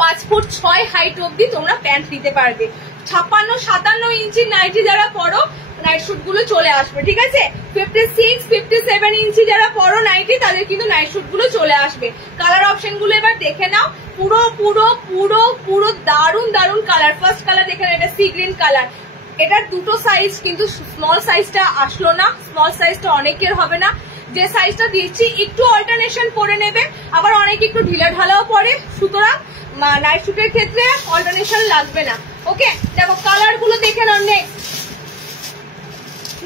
5 ফুট 6 হাইট অব্দি তোমরা প্যান্ট নিতে পারবে। 56-57 ইঞ্চি নাইটি যারা পরো নাইট শুট গুলো চলে আসবে। ঠিক আছে, 56-57 ইঞ্চি যারা পরো নাইটি তাদের কিন্তু নাইট শুট গুলো চলে আসবে। কালার অপশন গুলো এবার দেখে নাও, পুরো পুরো পুরো পুরো দারুণ কালার। ফার্স্ট কালার দেখে নাও, এটা সি গ্রিন কালার। এটার দুটো সাইজ, কিন্তু স্মল সাইজটা আসলো না, স্মল সাইজটা অনেকের হবে না। যে সাইজটা দিচ্ছি একটু অল্টারনেশন করে নেবে, আবার অনেকে একটু ঢিলা ঢালাও পরে, সুতরাং নাইট শুটের ক্ষেত্রে অল্টারনেশন লাগবে না। ওকে, দেখো কালার গুলো দেখে নাও।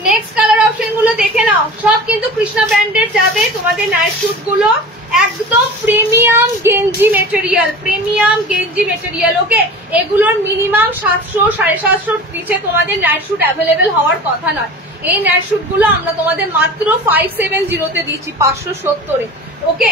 নেক্সট কালার অপশন গুলো দেখে নাও, সব কিন্তু কৃষ্ণা ব্র্যান্ডের যাবে তোমাদের নাইট শুট গুলো, একদম প্রিমিয়াম গেঞ্জি মেটেরিয়াল। ওকে, এগুলোর মিনিমাম 700-750 নিচে তোমাদের নাইট শুট অ্যাভেলেবেল হওয়ার কথা নয়। এই নাইট শুট গুলো আমরা তোমাদের মাত্র 570 দিচ্ছি, 570-এ। ওকে,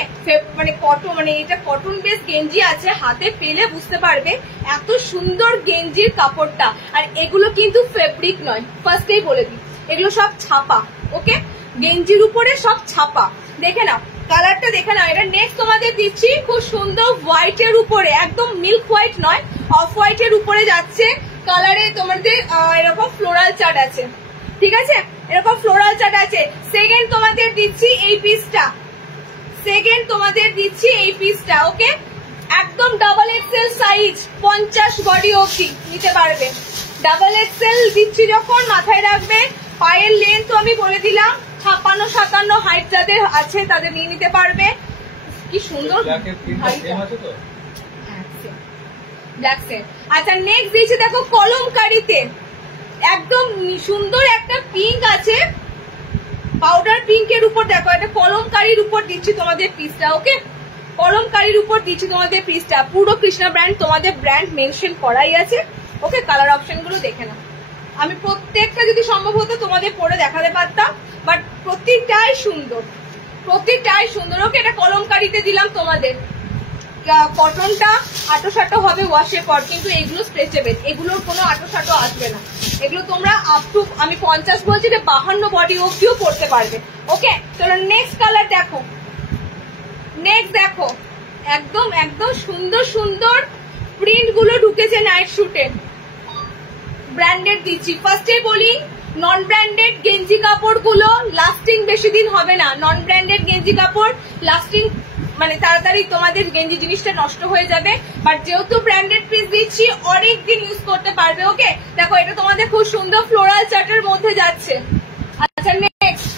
মানে কটন, মানে এটা কটন বেস গেঞ্জি আছে, হাতে পেলে বুঝতে পারবে এত সুন্দর গেঞ্জির কাপড়টা। আর এগুলো কিন্তু ফেব্রিক নয়, ফার্স্টেই বলে দিই, এগুলো সব ছাপা। ওকে, গেঞ্জির উপরে সব ছাপা। দেখে নাও কালারটা, দেখে নাও। এটা নেক্সট তোমাদের দিচ্ছি খুব সুন্দর হোয়াইটের উপরে, একদম মিল্ক হোয়াইট নয়, অফ হোয়াইটের উপরে যাচ্ছে কালারে তোমাদের এরকম ফ্লোরাল চার্ট আছে। ঠিক আছে, এরকম ফ্লোরাল চার্ট আছে। সেকেন্ড তোমাদের দিচ্ছি এই পিসটা, সেকেন্ড তোমাদের দিচ্ছি এই পিসটা। ওকে, একদম ডাবল এক্সেল সাইজ, 50 বডি অবধি নিতে পারবে। ডাবল এক্সেল দিচ্ছি যখন মাথায় রাখবে, পায়ের লেন্থ আমি বলে দিলাম 56-57 হাইট যাদের আছে তাদের নিয়ে নিতে পারবে। কি সুন্দর। আচ্ছা নেক্সট দিচ্ছি দেখো কলমকারিতে, একদম সুন্দর একটা পিঙ্ক আছে, পাউডার পিঙ্কের উপর দেখো এটা কলমকারির উপর দিচ্ছি তোমাদের পিসটা। ওকে, কলমকারির উপর দিচ্ছি তোমাদের পিসটা। পুরো কৃষ্ণা ব্র্যান্ড তোমাদের ব্র্যান্ড মেনশন করাই আছে। ওকে, কালার অপশন গুলো দেখে নাও। আমি প্রত্যেকটা যদি সম্ভব হতো তোমাদের পরে দেখাতে পারতাম, বাট প্রত্যেকটাই সুন্দর, প্রত্যেকটাই সুন্দর। ওকে, এটা কলমকারিতে দিলাম তোমাদের। কটনটা আটো-সাটো হবে ওয়াশের পর, কিন্তু এগুলো স্ট্রেচেবল, এগুলোর কোনো আটো-সাটো আসবে না। এগুলো তোমরা আপ টু আমি 50 বলছি, 52 বডি অবধিও পড়তে পারবে। ওকে, চলো নেক্সট কালার দেখো। নেক্সট দেখো, একদম একদম সুন্দর সুন্দর প্রিন্ট গুলো ঢুকেছে নাইট শুটে। ব্র্যান্ডেড দিচ্ছি। ফার্স্টে বলি নন ব্র্যান্ডেড গেঞ্জি কাপড় গুলো লাস্টিং বেশি দিন হবে না। নন ব্র্যান্ডেড গেঞ্জি কাপড় লাস্টিং মানে তাড়াতাড়ি তোমাদের গেঞ্জি জিনিসটা নষ্ট হয়ে যাবে, বাট যেহেতু ব্র্যান্ডেড পিস দিচ্ছি অনেক দিন ইউজ করতে পারবে। ওকে, দেখো এটা তোমাদের খুব সুন্দর ফ্লোরাল চার্টের মধ্যে যাচ্ছে। আচ্ছা নেক্সট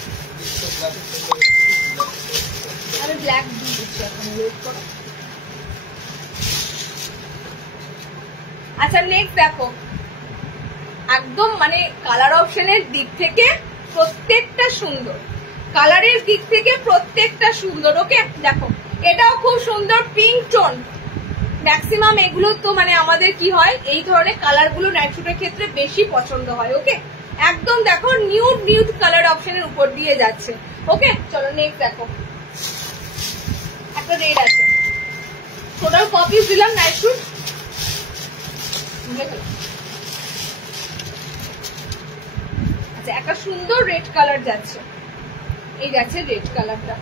আমি ব্ল্যাক দিয়ে দিচ্ছি এখন, ওয়েট করো। আচ্ছা নেক্সট দেখো, একদম মানে কালার অপশনের দিক থেকে প্রত্যেকটা সুন্দর, কালারের দিক থেকে প্রত্যেকটা সুন্দর। ওকে, দেখো এটাও খুব সুন্দর পিঙ্ক টোন। ম্যাক্সিমাম এগুলো তো মানে আমাদের কি হয়, এই ধরনের কালার গুলো নাইট শুটের ক্ষেত্রে বেশি পছন্দ হয়। ওকে, একদম দেখো নিউড নিউড কালার অপশনের উপর দিয়ে যাচ্ছে। ওকে, চলো নেক্সট দেখো, একটা রেড আছে। টোটাল কপিস দিলাম নাইট শুট। আচ্ছা একটা সুন্দর রেড কালার যাচ্ছে, এই যাচ্ছে রেড কালারটা,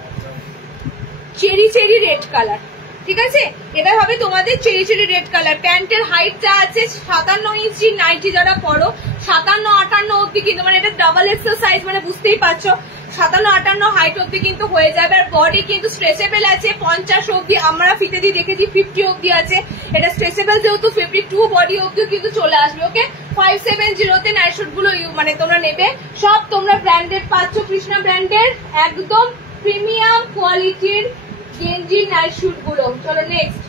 চেরি চেরি রেড কালার। ঠিক আছে, এটা হবে তোমাদের চেরি চেরি রেড কালার। প্যান্টের হাইটটা আছে 57 ইঞ্চি। নাইটি যারা পরো 57-58 অব্দি কিন্তু, মানে এটা ডাবল এক্সেল সাইজ, মানে বুঝতেই পারছো 57-58 হাইট অব্দি কিন্তু হয়ে যাবে। আর বডি কিন্তু স্ট্রেচেবল আছে 50 অব্দি, আমরা ফিতে দিয়ে দেখেছি 50 অব্দি আছে। এটা স্ট্রেচেবল যেহেতু 52 বডি অব্দি কিন্তু চলে আসবে। ওকে, 570 নাইট শুট গুলো মানে তোমরা নেবে, সব তোমরা ব্র্যান্ডেড পাচ্ছ, কৃষ্ণা ব্র্যান্ডের একদম প্রিমিয়াম কোয়ালিটির গেঞ্জি নাইট শুট গুলো। চলো নেক্সট,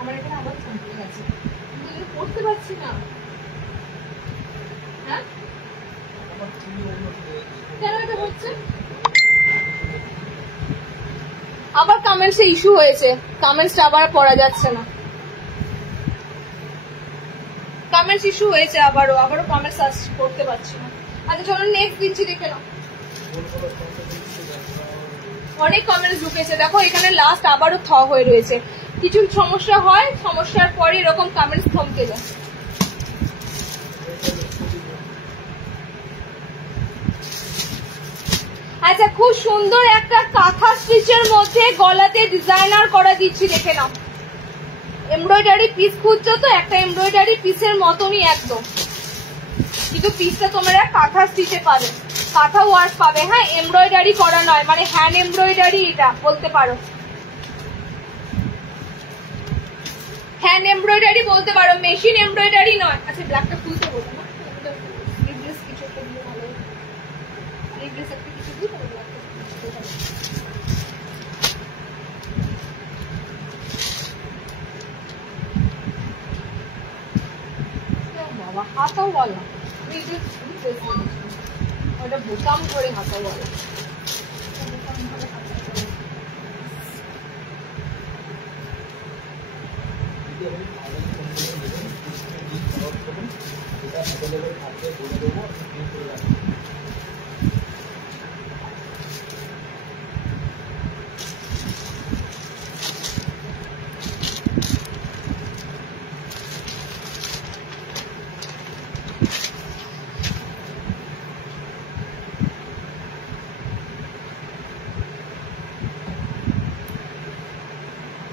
আমার এখানে আবার সামনে আছে, পড়তে পারছি না। হ্যাঁ কেন এটা হচ্ছে? আবার কমেন্টসে ইস্যু হয়েছে, কমেন্টসটা আবার পড়া যাচ্ছে না, কমেন্টস ইস্যু হয়েছে, আবারও কমেন্টস করতে পারছি না। আচ্ছা চলো নেক্সট দিচ্ছি, দেখে নাও। অনেক কমেন্টস ঢুকেছে, দেখো এখানে লাস্ট আবারও থ হয়ে রয়েছে। কিছু সমস্যা হয়, সমস্যার পরে এরকম কমেন্টস থমকে যায়। আচ্ছা খুব সুন্দর একটা কাঁথা স্টিচের মধ্যে গলাতে ডিজাইনার করা দিচ্ছি, দেখে নাও। এমব্রয়ডারি পিস খুঁজছো তো, একটা এমব্রয়ডারি পিসের মতনই একদম, কিন্তু পিসটা তোমরা কাঁথা স্টিচে পাবে, কাঁথা ওয়ার্ক পাবে। হ্যাঁ, এমব্রয়ডারি করা নয়, মানে হ্যান্ড এমব্রয়ডারি এটা বলতে পারো, হ্যান্ড এমব্রয়ডারি বলতে পারো, মেশিন এমব্রয়ডারি নয়। আচ্ছা ব্ল্যাকটা খুলতে বলো না, রিপ্লেস কিছু একটা দিলে ভালো, রিপ্লেস একটা কিছু দিই তাহলে ব্ল্যাকটা বাবা হাতাওয়ালা, ওটা বোতাম ধরে হাতাওয়ালা।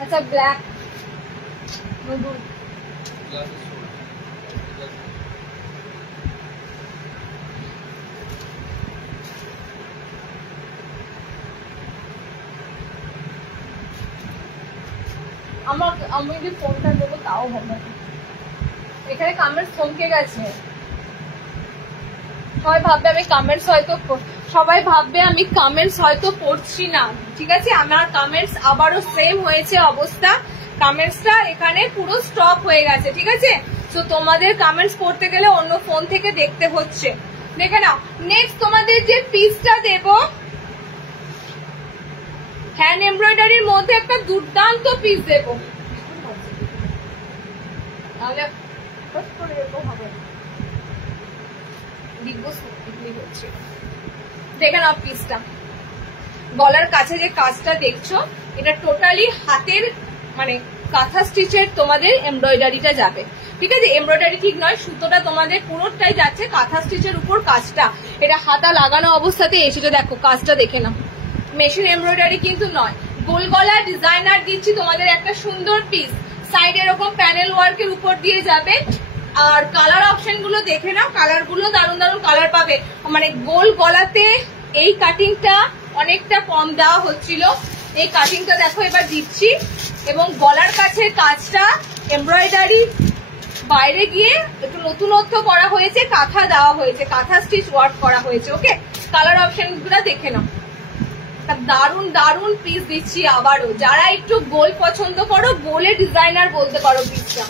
আচ্ছা ব্ল্যাক নতুন আমি যদি ফোনটা দেবো তাও হবে। এখানে কমেন্টস থমকে গেছে, সবাই ভাববে আমি কমেন্টস হয়তো পড়ছি না। ঠিক আছে, আমার কমেন্টস আবারও সেম হয়েছে অবস্থা, কমেন্টসটা এখানে পুরো স্টপ হয়ে গেছে। ঠিক আছে, তো তোমাদের কমেন্টস পড়তে গেলে অন্য ফোন থেকে দেখতে হচ্ছে। দেখে নাও, নেক্সট তোমাদের যে পিসটা দেব হ্যান্ড এমব্রয়ডারির মধ্যে একটা দুর্দান্ত পিস দেব, তাহলে দেখে নাও পিসটা। গলার কাছে যে কাজটা দেখছো এটা টোটালি হাতের মানে কাঁথা স্টিচের তোমাদের এমব্রয়ডারিটা যাবে। ঠিক আছে, এমব্রয়ডারি ঠিক নয়, সুতোটা তোমাদের পুরোটাই যাচ্ছে কাঁথা স্টিচের উপর কাজটা। এটা হাতা লাগানো অবস্থাতে এসেছে, দেখো কাজটা দেখে নাও, মেশিন এমব্রয়ডারি কিন্তু নয়। গোল গলা ডিজাইনার দিচ্ছি তোমাদের একটা সুন্দর পিস, সাইডে এরকম প্যানেল ওয়ার্কের উপর দিয়ে যাবে। আর কালার অপশন গুলো দেখে নাও, কালার গুলো দারুণ দারুণ কালার পাবে। মানে গোল গলাতে এই কাটিংটা অনেকটা কম দেওয়া হচ্ছিল, এই কাটিংটা দেখো এবার দিচ্ছি। এবং গলার কাছে কাজটা এমব্রয়ডারি বাইরে গিয়ে একটু নতুনত্ব করা হয়েছে, কাঁথা দেওয়া হয়েছে, কাঁথা স্টিচ ওয়ার্ক করা হয়েছে। ওকে, কালার অপশন গুলো দেখে নাও, দারুন দারুন পিস দিচ্ছি আবারও। যারা একটু গোল পছন্দ করো, গোলে ডিজাইনার বলতে পারো পিসটা।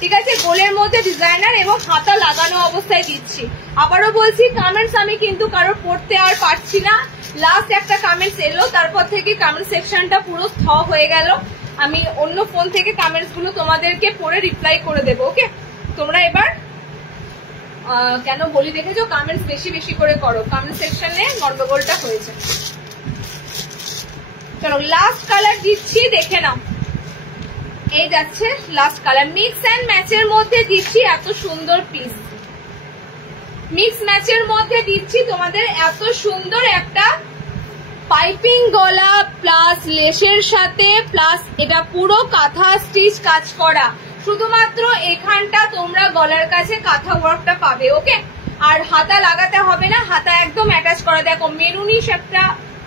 ঠিক আছে, গোলের মধ্যে ডিজাইনার এবং হাতা লাগানো অবস্থায় দিচ্ছি। আবারও বলছি, কমেন্টস আমি কিন্তু কারোর পড়তে আর পারছি না। লাস্ট একটা কমেন্টস এলো, তারপর থেকে কমেন্ট সেকশনটা পুরো স্থ হয়ে গেল। আমি অন্য ফোন থেকে কমেন্টস গুলো তোমাদেরকে পড়ে রিপ্লাই করে দেবো। ওকে, তোমরা এবার কেন বলি দেখেছো, কমেন্টস বেশি বেশি করে করো, কমেন্ট সেকশনে গন্ডগোলটা হয়েছে। চলো লাস্ট কালার দিচ্ছি, দেখে নাও, এই যাচ্ছে লাস্ট কালার। মিক্স এন্ড ম্যাচের মধ্যে দিচ্ছি এত সুন্দর পিস, মিক্স ম্যাচের মধ্যে দিচ্ছি তোমাদের এত সুন্দর একটা পাইপিং গলা প্লাস লেসের সাথে, প্লাস এটা পুরো কাঁথা স্টিচ কাজ করা। শুধুমাত্র এখানটা তোমরা গলার কাছে কাঁথা ওয়ার্কটা পাবে। ওকে, আর হাতা লাগাতে হবে না, হাতা একদম অ্যাটাচ করা। দেখো মেরুনিশ একটা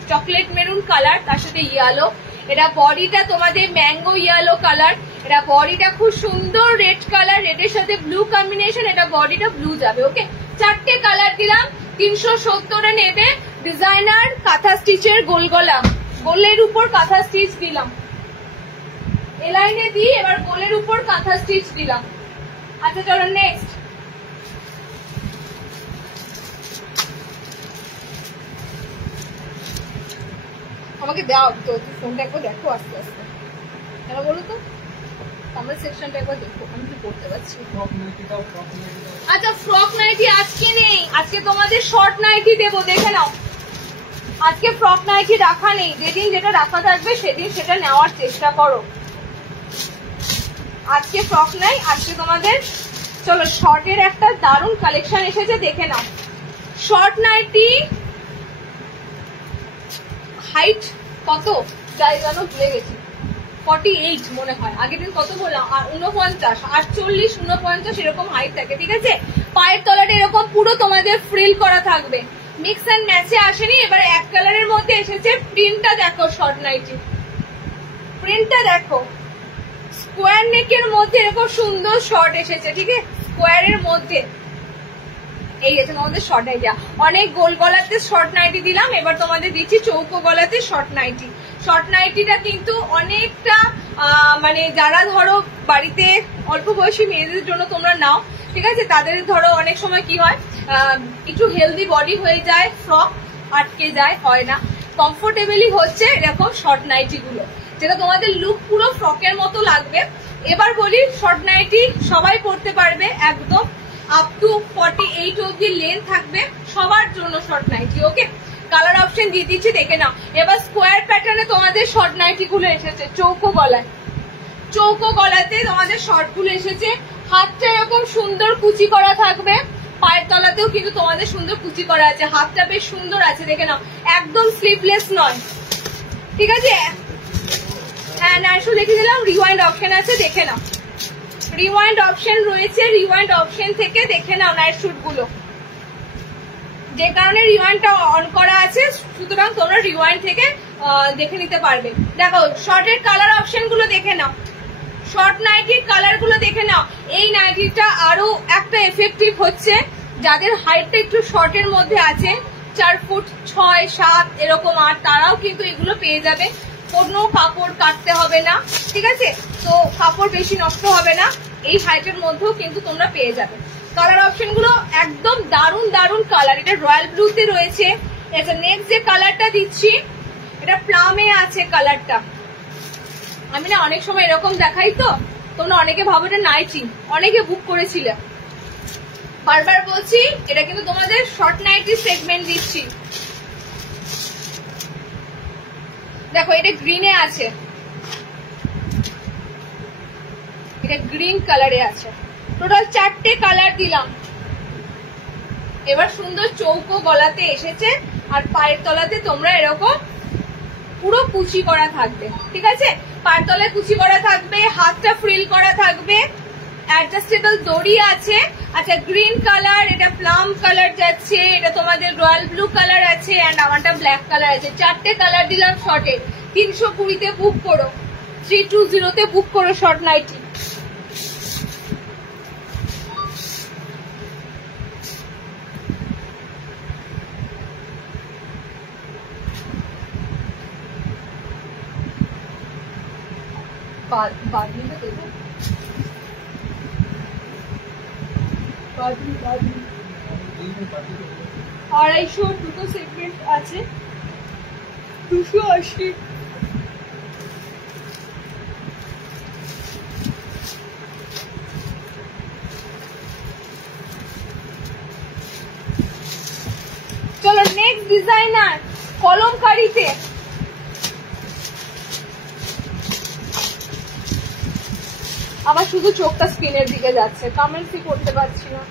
চকলেট মেরুন কালার, তার সাথে ইয়েলো। এটা বডিটা তোমাদের ম্যাঙ্গো ইয়েলো কালার, এটা বডিটা খুব সুন্দর রেড কালার, রেডের সাথে ব্লু কম্বিনেশন, এটা বডিটা ব্লু যাবে। ওকে, চারটে কালার দিলাম, 370 নেবে। ডিজাইনার কাঁথা স্টিচের গোল গলা, গোলের উপর কাঁথা স্টিচ দিলাম, এ লাইনে দিয়ে এবার গোলের উপর কাঁথা স্টিচ দিলাম। আচ্ছা চলো নেক্সট। আমাকে দাও তো, ফোনটা একবার দেখো আস্তে আস্তে, কেন বলো তো, কমেন্ট সেকশনটা একবার দেখো, আমি কি করতে পারছি। আচ্ছা ফ্রক নাইটি আজকে নেই, আজকে তোমাদের শর্ট নাইটি দেবো, দেখে নাও। আজকে ফ্রক নাইটি রাখা নেই, যেদিন যেটা রাখা থাকবে সেদিন সেটা নেওয়ার চেষ্টা করো। আজকে ফ্রক নাই, আজকে তোমাদের চলো শর্টের একটা দারুণ কালেকশন এসেছে, দেখে নাও। শর্ট নাইটি হাইট কত যাই জানো ভুলে গেছি, 48 মনে হয়, আগের দিন কত বললাম, 49, 48, 49 এরকম হাইট থাকে। ঠিক আছে, পায়ের তলাটা এরকম পুরো তোমাদের ফ্রিল করা থাকবে। মিক্স এন্ড ম্যাচে আসেনি, এবার এক কালারের মধ্যে এসেছে। প্রিন্টটা দেখো, শর্ট নাইটি প্রিন্টটা দেখো, স্কোয়ার নেকের মধ্যে এরকম সুন্দর শর্ট এসেছে। ঠিক আছে, স্কোয়ারের মধ্যে এই আছে তোমাদের শর্ট নাইটি। অনেক গোল গলাতে শর্ট নাইটি দিলাম, এবার তোমাদের দিচ্ছি চৌকো গলাতে শর্ট নাইটি। শর্ট নাইটিটা কিন্তু অনেকটা মানে যারা ধরো বাড়িতে অল্প বয়সী মেয়েদের জন্য তোমরা নাও, ঠিক আছে, তাদের ধরো অনেক সময় কি হয়, একটু হেলদি বডি হয়ে যায়, ফ্রক আটকে যায়, হয় না, কমফোর্টেবলি হচ্ছে এরকম শর্ট নাইটি গুলো, যেটা তোমাদের লুক পুরো ফ্রকের মতো লাগবে। এবার বলি, শর্ট নাইটি সবাই পরতে পারবে, একদম আপ টু 48 অব্দি লেন্থ থাকবে, সবার জন্য শর্ট নাইটি। ওকে, কালার অপশন দিয়ে দিচ্ছি, দেখে নাও। এবার স্কোয়ার প্যাটার্নে তোমাদের শর্ট নাইটি গুলো এসেছে, চৌকো গলায়, চৌকো গলাতে তোমাদের শর্ট গুলো এসেছে। হাতটা এরকম সুন্দর কুচি করা থাকবে, পায়ের তলাতেও কিন্তু তোমাদের সুন্দর কুচি করা আছে, হাতটা বেশ সুন্দর আছে, দেখে নাও, একদম স্লিভলেস নয়। ঠিক আছে, হ্যাঁ নাইশো লিখে দিলাম, রিওয়াইন্ড অপশন আছে, দেখে নাও, রিওয়াইন্ড অপশন রয়েছে, রিওয়াইন্ড অপশন থেকে দেখে নাও নাইট শুট গুলো, যে কারণে রিওয়াইন্ডটা অন করা আছে, সুতরাং তোমরা রিওয়াইন্ড থেকে দেখে নিতে পারবে। দেখো শর্টের কালার অপশন গুলো দেখে নাও, শর্ট নাইটির কালার গুলো দেখে নাও। এই নাইটিটা আরো একটা এফেক্টিভ হচ্ছে যাদের হাইটটা একটু শর্টের মধ্যে আছে, 4 ফুট 6, 7 এরকম, আর তারাও কিন্তু এগুলো পেয়ে যাবে। কোনো কাপড় কাটতে হবে না, ঠিক আছে, তো কাপড় বেশি নষ্ট হবে না, এই হাইটের মধ্যেও কিন্তু তোমরা পেয়ে যাবে। কালার অপশন গুলো একদম দারুন দারুন কালার। এটা রয়্যাল ব্লুতে রয়েছে। এটা নেক্সট যে কালারটা দিচ্ছি এটা প্লামে আছে কালারটা। আমি না অনেক সময় এরকম দেখাই, তো তোমরা অনেকে ভাবো এটা নাইটি, অনেকে বুক করেছিলে। বারবার বলছি এটা কিন্তু তোমাদের শর্ট নাইটি সেগমেন্ট দিচ্ছি। দেখো এটা গ্রিনে আছে, এটা গ্রিন কালারে আছে। টোটাল 4টে কালার দিলাম। এবার সুন্দর চৌকো গলাতে এসেছে, আর পায়ের তলাতে তোমরা এরকম পুরো কুচি করা থাকবে, ঠিক আছে, পায়ের তলায় কুচি করা থাকবে, হাতটা ফ্রিল করা থাকবে, অ্যাডজাস্টেবল দড়ি আছে। আচ্ছা গ্রিন কালার, এটা প্লাম কালার যাচ্ছে, এটা তোমাদের রয়্যাল ব্লু কালার আছে, এন্ড আমারটা ব্ল্যাক কালার আছে। 4টে কালার দিলাম শর্টে। 320-তে বুক করো, 320-তে বুক করো শর্ট নাইটি। বাদনিটা দেবো, আড়াইশো, দুটো সেগমেন্ট আছে, 280। চলো নেক্সট ডিজাইনার কলমকারীতে। আবার শুধু চোখটা স্ক্রিনের দিকে যাচ্ছে, কমেন্টসই করতে পারছি না।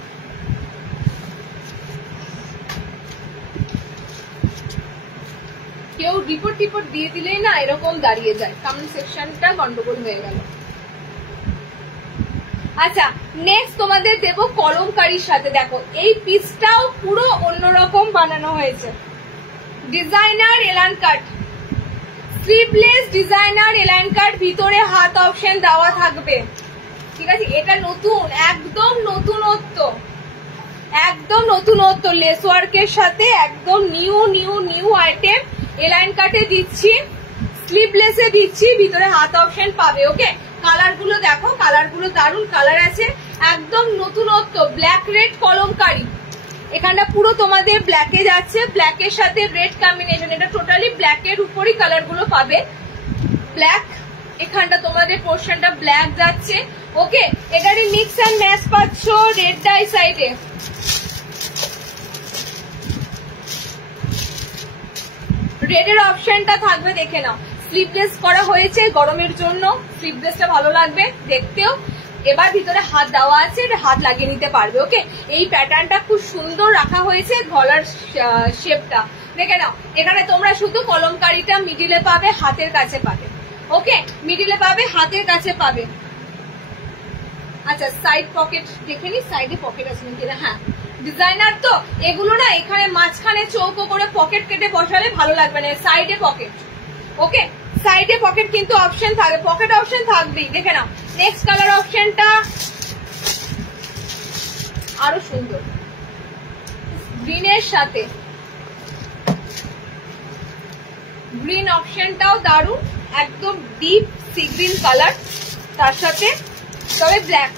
কেউ রিপোর্ট টিপোর্ট দিয়ে দিলেই না এরকম দাঁড়িয়ে যায়, কমেন্ট সেকশনটা গন্ডগোল হয়ে গেল। আচ্ছা নেক্সট তোমাদের দেব কলমকারীর সাথে। দেখো এই পিসটাও পুরো অন্যরকম বানানো হয়েছে। ডিজাইনার এলান কাট, স্লিভলেস ডিজাইনার এলান কাট, ভিতরে হাত অপশন দেওয়া থাকবে, ঠিক আছে। এটা নতুন, একদম নতুনত্ব, একদম নতুনত্ব, লেস ওয়ার্কের সাথে একদম new new new item. Align কাটে দিচ্ছি, স্লিভলেসে দিচ্ছি, ভিতরে হাত অপশন পাবে। ওকে কালার গুলো দেখো, কালার গুলো দারুন কালার আছে, একদম নতুনত্ব। ব্ল্যাক রেড কলমকারী, এখানটা পুরো তোমাদের ব্ল্যাকে যাচ্ছে, ব্ল্যাকের সাথে রেড কম্বিনেশন। এটা টোটালি ব্ল্যাকের উপরই কালার গুলো পাবে। ব্ল্যাক, এখানটা তোমাদের পোর্শনটা ব্ল্যাক যাচ্ছে। ওকে এটারই মিক্স অ্যান্ড ম্যাচ পাচ্ছ রেড ডাই সাইডে। রেডের অপশনটা থাকবে, দেখে নাও। স্লিভলেস করা হয়েছে গরমের জন্য, স্লিভলেসটা ভালো লাগবে দেখতেও। এবার ভিতরে হাত দেওয়া আছে, হাত লাগিয়ে নিতে পারবে। ওকে এই প্যাটার্নটা খুব সুন্দর রাখা হয়েছে, গলার শেপটা দেখে নাও। এখানে তোমরা শুধু কলমকারীটা মিডিলে পাবে, হাতের কাছে পাবে। ওকে মিডিলে পাবে, হাতের কাছে পাবে। আচ্ছা সাইড পকেট দেখে নি, সাইডে পকেট আছে নাকি? হ্যাঁ ডিজাইনার তো এগুলো না, এখানে মাঝখানে চৌকো করে পকেট কেটে বসালে ভালো লাগবে না, সাইডে পকেট। ওকে সাইডে পকেট কিন্তু অপশন থাকবে, পকেট অপশন থাকবেই। দেখে নাও নেক্সট কালার অপশনটা আরো সুন্দর, গ্রিনের সাথে। গ্রিন অপশনটাও দারুন, একদম ডিপ সি গ্রিন কালার, তার সাথে তবে ব্ল্যাক।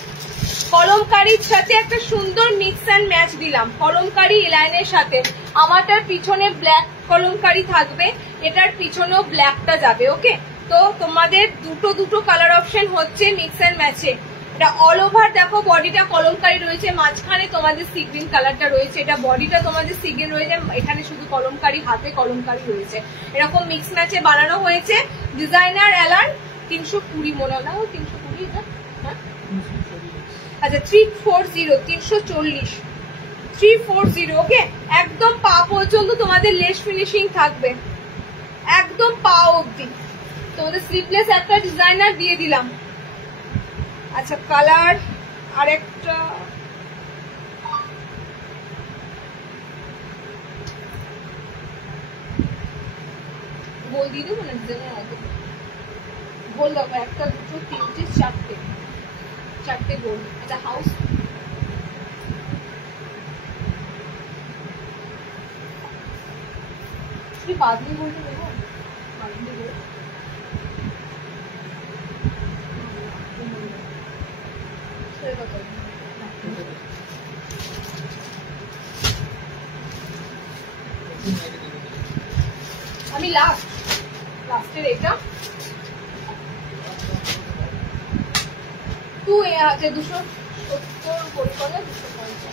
কলমকারীর সাথে একটা সুন্দর মিক্স অ্যান্ড ম্যাচ দিলাম, কলমকারী এলাইনের সাথে। আমারটার পিছনে ব্ল্যাক কলমকারী থাকবে, এটার পিছনেও ব্ল্যাকটা যাবে। ওকে তো তোমাদের দুটো কালার অপশন হচ্ছে মিক্স অ্যান্ড ম্যাচে। এটা অল ওভার দেখো, বডিটা কলমকারী রয়েছে, মাঝখানে তোমাদের সি গ্রিন কালারটা রয়েছে। এটা বডিটা তোমাদের সি গ্রিন রয়েছে, এখানে শুধু কলমকারী, হাতে কলমকারী রয়েছে। এরকম মিক্স ম্যাচে বানানো হয়েছে। ডিজাইনার এলান 320 মনে হয় না, 320 না? আচ্ছা 340 340। ওকে একদম পা পর্যন্ত তোমাদের লেস ফিনিশিং থাকবে, একদম পা অবধি। তোমাদের স্লিভলেস একটা ডিজাইনার দিয়ে দিলাম। আচ্ছা কালার আরেকটা গোল দিয়ে দেবো না ডিজাইনের আগে গোল দেখো একটা দুটো তিনটে চারটে গোল আচ্ছা হাউস কি বাদনি বলতে দেবো বাদনি গোল আমি লাস্টের এটা টু এ আছে 270 পরিকল্পনা 250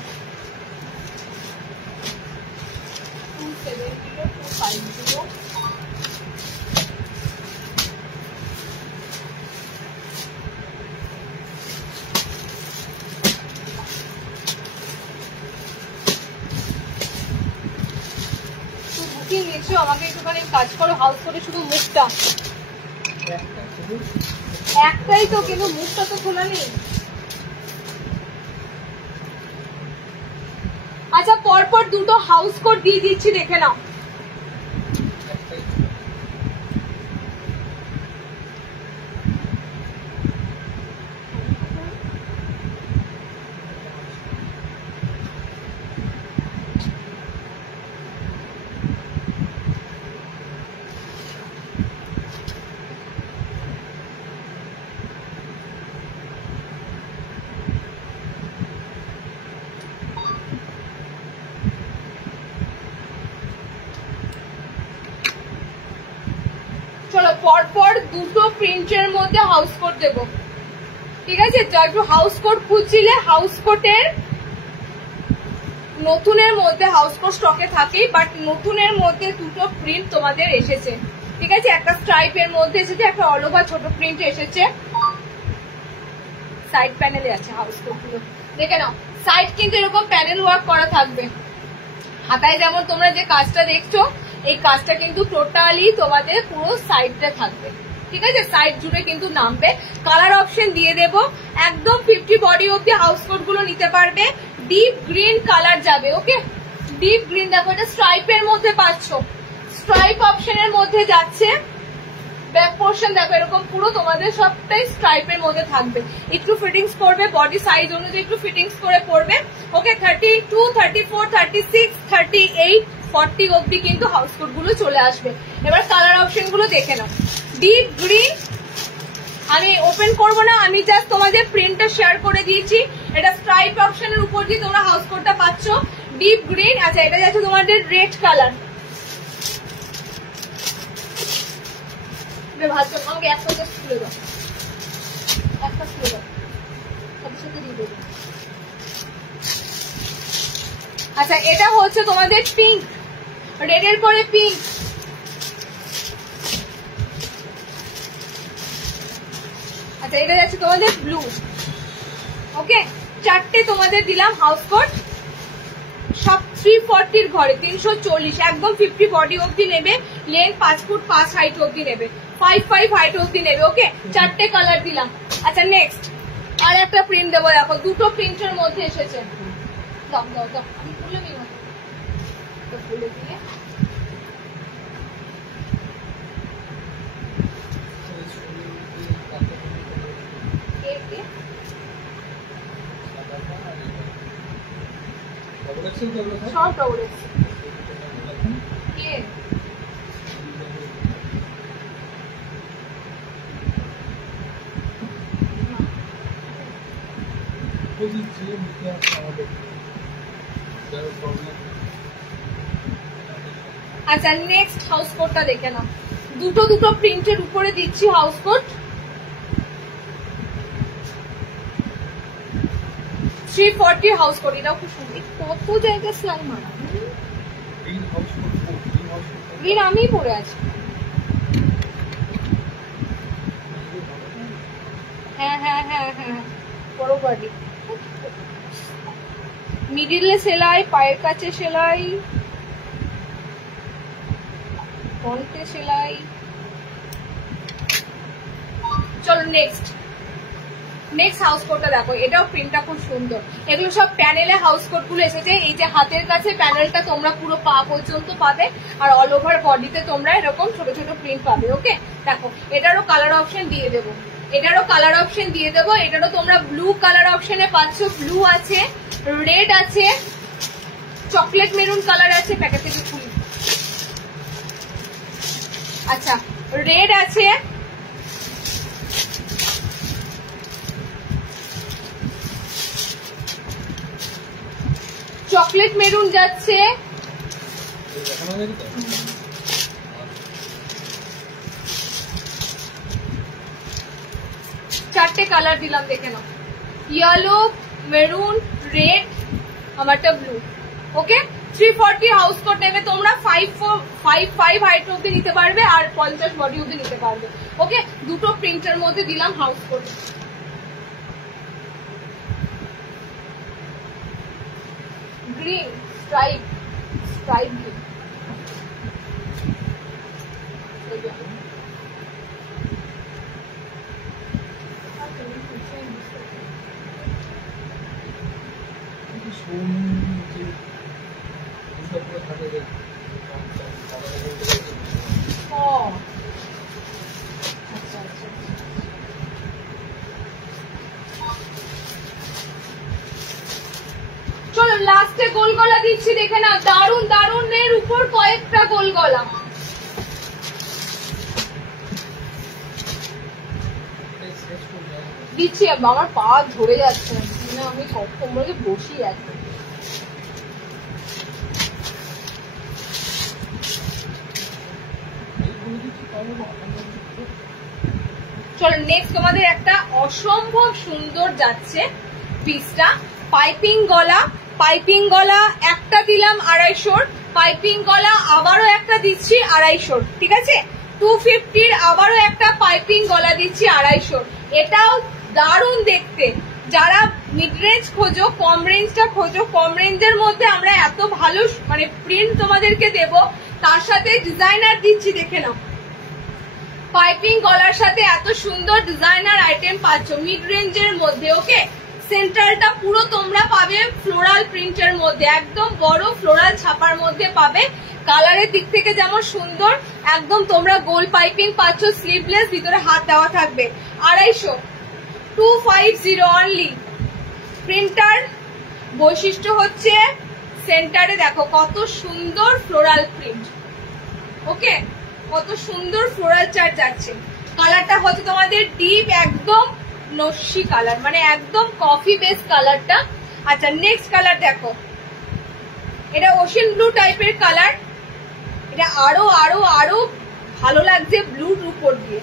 270 250 নিয়েছো আমাকে একটুখানি কাজ করো হাউস করে শুধু মুখটা একটাই তো কিন্তু মুখটা তো খোলা নেই আচ্ছা পরপর দুটো হাউস কোড দিয়ে দিচ্ছি দেখে নাও চলো পরপর দুটো প্রিন্টের মধ্যে হাউস কোড দেবো ঠিক আছে একটু হাউস কোড খুঁজছিলে হাউস কোডের নতুনের মধ্যে হাউস কোড স্টকে থাকে বাট নতুনের মধ্যে দুটো প্রিন্ট তোমাদের এসেছে ঠিক আছে একটা স্ট্রাইপের মধ্যে এসেছে একটা অল ওভার ছোট প্রিন্ট এসেছে সাইড প্যানেলে আছে হাউস কোড গুলো দেখে নাও সাইড কিন্তু এরকম প্যানেল ওয়ার্ক করা থাকবে হাতায় যেমন তোমরা যে কাজটা দেখছো এই কাজটা কিন্তু টোটালি তোমাদের পুরো সাইডটা থাকবে ঠিক আছে সাইড জুড়ে কিন্তু নামবে কালার অপশন দিয়ে দেব একদম 50 বডি অবধি হাউস কোড গুলো নিতে পারবে ডিপ গ্রিন কালার যাবে ওকে ডিপ গ্রিন দেখো এটা স্ট্রাইপের মধ্যে পাচ্ছ স্ট্রাইপ অপশনের মধ্যে যাচ্ছে ব্যাক পোর্শন দেখো এরকম পুরো তোমাদের সবটাই স্ট্রাইপের মধ্যে থাকবে একটু ফিটিংস করবে বডি সাইজ অনুযায়ী একটু ফিটিংস করে পড়বে ওকে 32 34 36 38 40 অবধি কিন্তু হাউস কোড গুলো চলে আসবে এবার কালার অপশন গুলো দেখে নাও ডিপ গ্রিন আমি ওপেন করবো না আমি জাস্ট তোমাদের প্রিন্টটা শেয়ার করে দিয়েছি এটা স্ট্রাইপ অপশনের উপর দিয়ে তোমরা হাউস কোডটা পাচ্ছ ডিপ গ্রিন আচ্ছা এটা যাচ্ছে তোমাদের রেড কালার ভাবছো আমাকে একটা জাস্ট খুলে দাও একটা খুলে দাও সাথে সাথে দিয়ে দেবো আচ্ছা এটা হচ্ছে তোমাদের পিঙ্ক রেড এর পরে পিঙ্ক আচ্ছা এটা যাচ্ছে তোমাদের ব্লু ওকে চারটে তোমাদের দিলাম হাউস কোড সব 340 এর ঘরে 340 একদম 50 বডি অবধি নেবে লেন্থ 5 ফুট 5 হাইট অবধি নেবে 5 হাইট অবধি নেবে ওকে চারটে কালার দিলাম আচ্ছা নেক্সট আর একটা প্রিন্ট দেবো দেখো দুটো প্রিন্টের মধ্যে এসেছে দাও দাও দাও আমি খুলে নিই তো খুলে দিয়ে সব ডবল এক্সেল কে আচ্ছা নেক্সট হাউস কোডটা দেখে নাও দুটো প্রিন্টের উপরে দিচ্ছি হাউস কোড 340 হাউস কোড এটাও খুব সুন্দর কত জায়গায় সেলাই মারা গ্রিন আমি পরে আছি হ্যাঁ হ্যাঁ হ্যাঁ হ্যাঁ বড় বাড়ি মিডিলে সেলাই পায়ের কাছে সেলাই ফ্রন্টে সেলাই চলো নেক্সট নেক্সট হাউস কোটটা দেখো, এটাও প্রিন্টটা খুব সুন্দর। এগুলো সব প্যানেলে হাউস কোট গুলো এসেছে। এই যে হাতের কাছে প্যানেলটা তোমরা পুরো পা পর্যন্ত পাবে, আর অল ওভার বডিতে তোমরা এরকম ছোট ছোট প্রিন্ট পাবে। ওকে, দেখো এটারও কালার অপশন দিয়ে দেবো, এটারও কালার অপশন দিয়ে দেবো। এটারও তোমরা ব্লু কালার অপশনে পাচ্ছ, ব্লু আছে, রেড আছে, চকলেট মেরুন কালার আছে, প্যাকেট থেকে খুলি। আচ্ছা, রেড আছে, চকলেট মেরুন যাচ্ছে, চারটে কালার দিলাম, দেখে নাও, ইয়েলো, মেরুন, রেড, আমারটা ব্লু। ওকে, 340 হাউস কোট নেবে তোমরা, 5 হাইট অব্দি নিতে পারবে আর 50 বডি অব্দি নিতে পারবে। ওকে, দুটো প্রিন্টের মধ্যে দিলাম house coat. Green stripe, stripe green, চলো লাস্টে গোল গলা দিচ্ছি, দেখে না, দারুন দারুন এর উপর কয়েকটা গোল গলা দিচ্ছি। আমার পা ধরে যাচ্ছে, আমি কখন বসি আছি। চলো নেক্সট তোমাদের একটা অসম্ভব সুন্দর যাচ্ছে পিসটা, পাইপিং গলা। পাইপিং গলা একটা দিলাম 250, পাইপিং গলা আবারও একটা দিচ্ছি 250, ঠিক আছে, 250 আবারও একটা পাইপিং গলা দিচ্ছি 250। এটাও দারুণ দেখতে। যারা মিড রেঞ্জ খোঁজো, কম রেঞ্জটা খোঁজো, কম রেঞ্জের মধ্যে আমরা এত ভালো মানে প্রিন্ট তোমাদেরকে দেব, তার সাথে ডিজাইনার দিচ্ছি, দেখে নাও, পাইপিং গলার সাথে এত সুন্দর ডিজাইনার আইটেম পাচ্ছ মিড রেঞ্জের মধ্যে। ওকে, সেন্টারটা পুরো তোমরা পাবে ফ্লোরাল প্রিন্টের মধ্যে, একদম বড় ফ্লোরাল ছাপার মধ্যে পাবে। কালারের দিক থেকে যেমন সুন্দর, একদম তোমরা গোল পাইপিং পাচ্ছ, স্লিভলেস, ভিতরে হাত দেওয়া থাকবে। 250, 250 অনলি। প্রিন্টার বৈশিষ্ট্য হচ্ছে সেন্টারে দেখো কত সুন্দর ফ্লোরাল প্রিন্ট। ওকে, কত সুন্দর ফ্লোরাল চার্ট যাচ্ছে। কালারটা হচ্ছে তোমাদের ডিপ একদম নস্যি কালার, মানে একদম কফি বেস কালারটা। আচ্ছা, নেক্সট কালার দেখো, এটা ওশেন ব্লু টাইপের কালার। এটা আরো আরো আরো ভালো লাগছে ব্লুর উপর দিয়ে,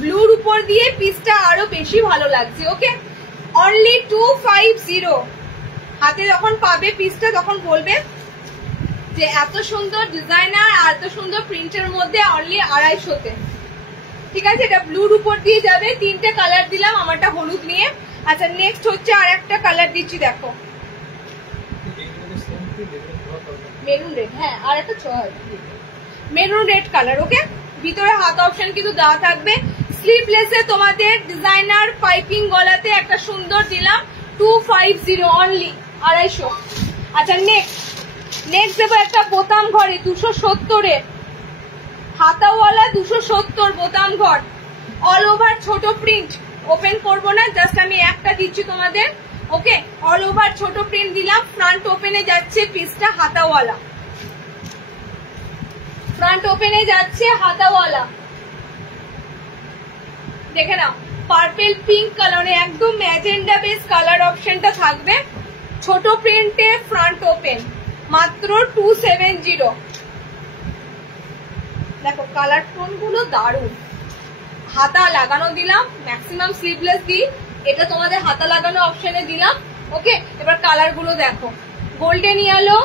ব্লুর উপর দিয়ে পিসটা আরো বেশি ভালো লাগছে। ওকে, অনলি 250। হাতে যখন পাবে পিসটা তখন বলবে যে এত সুন্দর ডিজাইনার আর এত সুন্দর প্রিন্টের মধ্যে অনলি 250-তে, ঠিক আছে। এটা ব্লুর উপর দিয়ে যাবে, তিনটে কালার দিলাম, আমারটা হলুদ নিয়ে। আচ্ছা, নেক্সট হচ্ছে আর একটা কালার দিচ্ছি, দেখো মেরুন রেড, হ্যাঁ আর একটা মেরুন রেড কালার। ওকে, ভিতরে হাত অপশন কিন্তু দেওয়া থাকবে। স্লিভলেসে তোমাদের ডিজাইনার পাইপিং গলাতে একটা সুন্দর দিলাম, 250 অনলি, 250। আচ্ছা, নেক্সট দেবো একটা বোতাম ঘরে 270-এর, হাতাওয়ালা 270 বোতাম ঘর, অল ওভার ছোট প্রিন্ট। ওপেন করবো না, জাস্ট আমি একটা দিচ্ছি তোমাদের। ওকে, অল ওভার ছোট প্রিন্ট দিলাম, ফ্রন্ট ওপেনে যাচ্ছে পিসটা হাতাওয়ালা, ফ্রন্ট ওপেনে যাচ্ছে হাতাওয়ালা, দেখে নাও। পার্পেল পিঙ্ক কালারে একদম ম্যাজেন্ডা বেস কালার অপশনটা থাকবে, ছোট প্রিন্টে ফ্রন্ট ওপেন, মাত্র 270। দেখো কালার টোন গুলো দারুন। হাতা লাগানো দিলাম, ম্যাক্সিমাম স্লিভলেস দিই, এটা তোমাদের হাতা লাগানো অপশনে দিলাম। ওকে, এবার কালার গুলো দেখো, গোল্ডেন ইয়েলো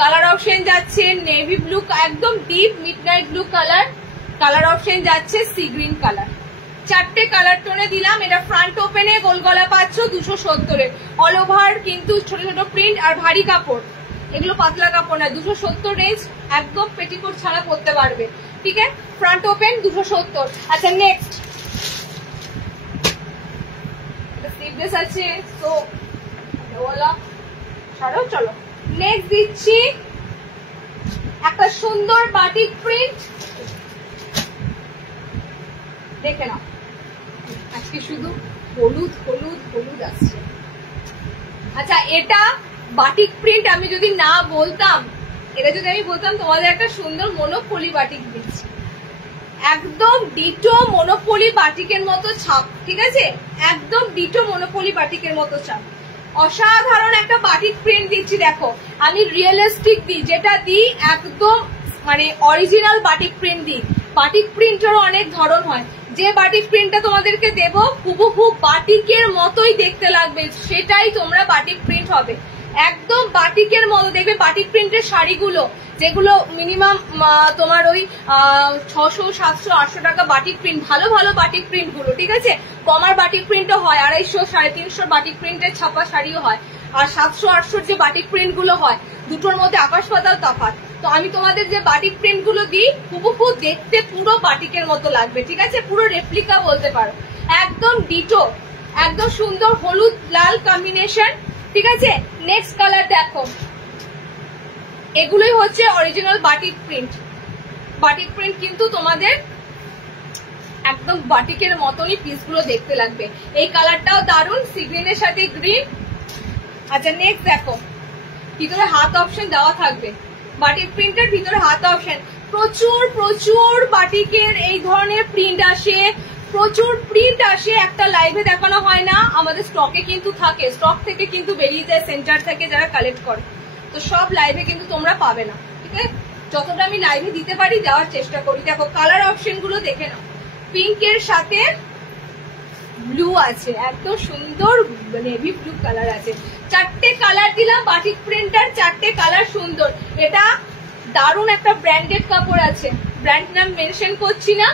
কালার অপশন যাচ্ছে, নেভি ব্লু একদম deep midnight blue colour, colour option যাচ্ছে সি গ্রিন কালার। চারটে কালার টোনে দিলাম। এটা ফ্রন্ট ওপেনে গোল গলা পাচ্ছ 270-এর, অল ওভার কিন্তু ছোট ছোট প্রিন্ট আর ভারী কাপড়, এগুলো পাতলা কাপড় না, 270 রেঞ্জ, একদম পেটিকোট ছাড়া পরতে পারবে, ঠিক আছে। Front open 270। আচ্ছা, নেক্সট স্লিভলেস আছে। তো বলা ছাড়ো, চলো নেক্সট দিচ্ছি একটা সুন্দর বাটিক প্রিন্ট, দেখে নাও। আজকে শুধু হলুদ হলুদ হলুদ আসছে। আচ্ছা, এটা বাটিক প্রিন্ট আমি যদি না বলতাম, এটা যদি আমি বলতাম তোমাদের একটা সুন্দর মনোপলি বাটিক দিচ্ছি, একদম ডিটো মনোপলি বাটিকের মতো ছাপ, ঠিক আছে, একদম ডিটো মনোপলি বাটিকের মতো ছাপ, অসাধারণ একটা বাটিক প্রিন্ট দিচ্ছি। দেখো আমি রিয়েলিস্টিক দিই, যেটা দিই একদম মানে অরিজিনাল বাটিক প্রিন্ট দিই। বাটিক প্রিন্টেরও অনেক ধরন হয়, যে বাটিক প্রিন্টটা তোমাদেরকে দেবো হুবহু বাটিকের মতোই দেখতে লাগবে, সেটাই তোমরা বাটিক প্রিন্ট হবে, একদম বাটিকের মতো দেখবে। বাটিক প্রিন্টের শাড়িগুলো যেগুলো মিনিমাম তোমার ওই 600, 700, 800 টাকা বাটিক প্রিন্ট, ভালো ভালো বাটিক প্রিন্ট গুলো, ঠিক আছে, কমার বাটিক প্রিন্টও হয়, 250, 350 বাটিক প্রিন্টের ছাপা শাড়িও হয়, আর 700, 800 যে বাটিক প্রিন্ট গুলো হয়, দুটোর মধ্যে আকাশ পাতাল তফাৎ। তো আমি তোমাদের যে বাটিক প্রিন্ট গুলো দিই হুবহু দেখতে পুরো বাটিকের মতো লাগবে, ঠিক আছে, পুরো রেপ্লিকা বলতে পারো, একদম ডিটো, একদম সুন্দর হলুদ লাল কম্বিনেশন, ঠিক আছে। নেক্সট কালার দেখো, এগুলোই হচ্ছে original batik print. Batik print কিন্তু তোমাদের একদম বাটিকের মতনই পিসগুলো দেখতে লাগবে। এই কালারটাও দারুণ, সি গ্রিনের সাথে গ্রিন। আচ্ছা নেক্সট দেখো, ভিতরে হাত অপশন দেওয়া থাকবে, বাটিক প্রিন্টের ভিতরে হাত অপশন। প্রচুর প্রচুর বাটিকের এই ধরনের প্রিন্ট আসে, প্রচুর প্রিন্ট আসে, একটা লাইভে দেখানো হয় না, আমাদের স্টকে কিন্তু থাকে, স্টক থেকে কিন্তু বেরিয়ে যায় সেন্টার থেকে যারা কালেক্ট করে, তো সব লাইভে কিন্তু তোমরা পাবে না, ঠিক আছে, যতটা আমি লাইভে দিতে পারি দেওয়ার চেষ্টা করি। দেখো কালার অপশন গুলো দেখে নাও, পিঙ্কের সাথে ব্লু আছে, একদম সুন্দর নেভি ব্লু কালার আছে, 4টে কালার দিলাম বাটিক প্রিন্টার, 4টে কালার সুন্দর। এটা দারুণ একটা ব্র্যান্ডেড কাপড় আছে, ব্র্যান্ড নাম মেনশন করছি না,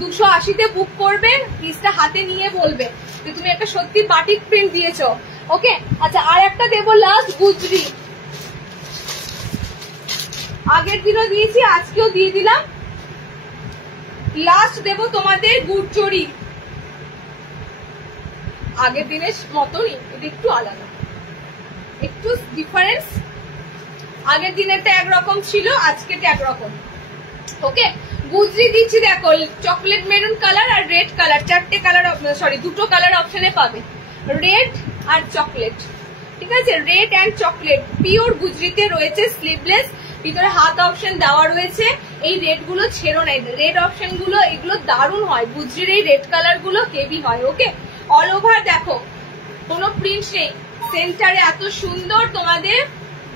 280-তে বুক করবে, পিসটা হাতে নিয়ে বলবে যে তুমি একটা সত্যি বাটিক প্রিন্ট দিয়েছো, ওকে। আচ্ছা আর একটা দেবো লাস্ট, গুজরি, আগের দিনও দিয়েছি আজকেও দিয়ে দিলাম, লাস্ট দেব তোমাদের গুজরি, আগের দিনের মতনই, এটা একটু আলাদা, একটু ডিফারেন্স, আগের দিনেরটা একরকম ছিল, আজকেরটা একরকম, ওকে। গুজরি দিচ্ছি দেখো, চকলেট মেরুন কালার আর রেড কালার, 4টে কালার, সরি 2টো কালার অপশনে পাবে, রেড আর চকলেট, ঠিক আছে, রেড অ্যান্ড চকলেট, পিওর গুজরিতে রয়েছে, স্লিভলেস, ভিতরে হাত অপশন দেওয়া রয়েছে। এই রেড গুলো ছেড়ো না, রেড অপশন গুলো এগুলো দারুণ হয়, গুজরির এই রেড কালার গুলো হেভি হয়, ওকে। অল ওভার দেখো কোনো প্রিন্ট নেই, সেন্টারে এত সুন্দর তোমাদের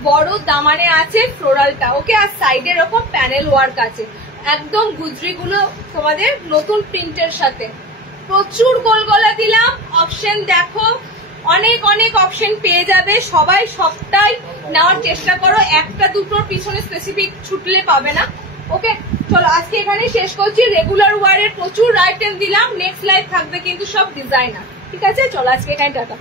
বড় দামানে আছে ফ্লোরালটা, ওকে, আর সাইডে এরকম প্যানেল ওয়ার্ক আছে, একদম গুজরি গুলো তোমাদের নতুন প্রিন্টের সাথে। প্রচুর গোল গলা দিলাম, অপশন দেখো, অনেক অনেক অপশন পেয়ে যাবে, সবাই সবটাই নেওয়ার চেষ্টা করো, একটা দুটোর পিছনে স্পেসিফিক ছুটলে পাবে না, ওকে। চলো আজকে এখানে শেষ করছি, রেগুলার ওয়ারের প্রচুর আইটেম দিলাম, নেক্সট লাইভ থাকবে কিন্তু সব ডিজাইনার, ঠিক আছে, চলো আজকে এখানে টাটা।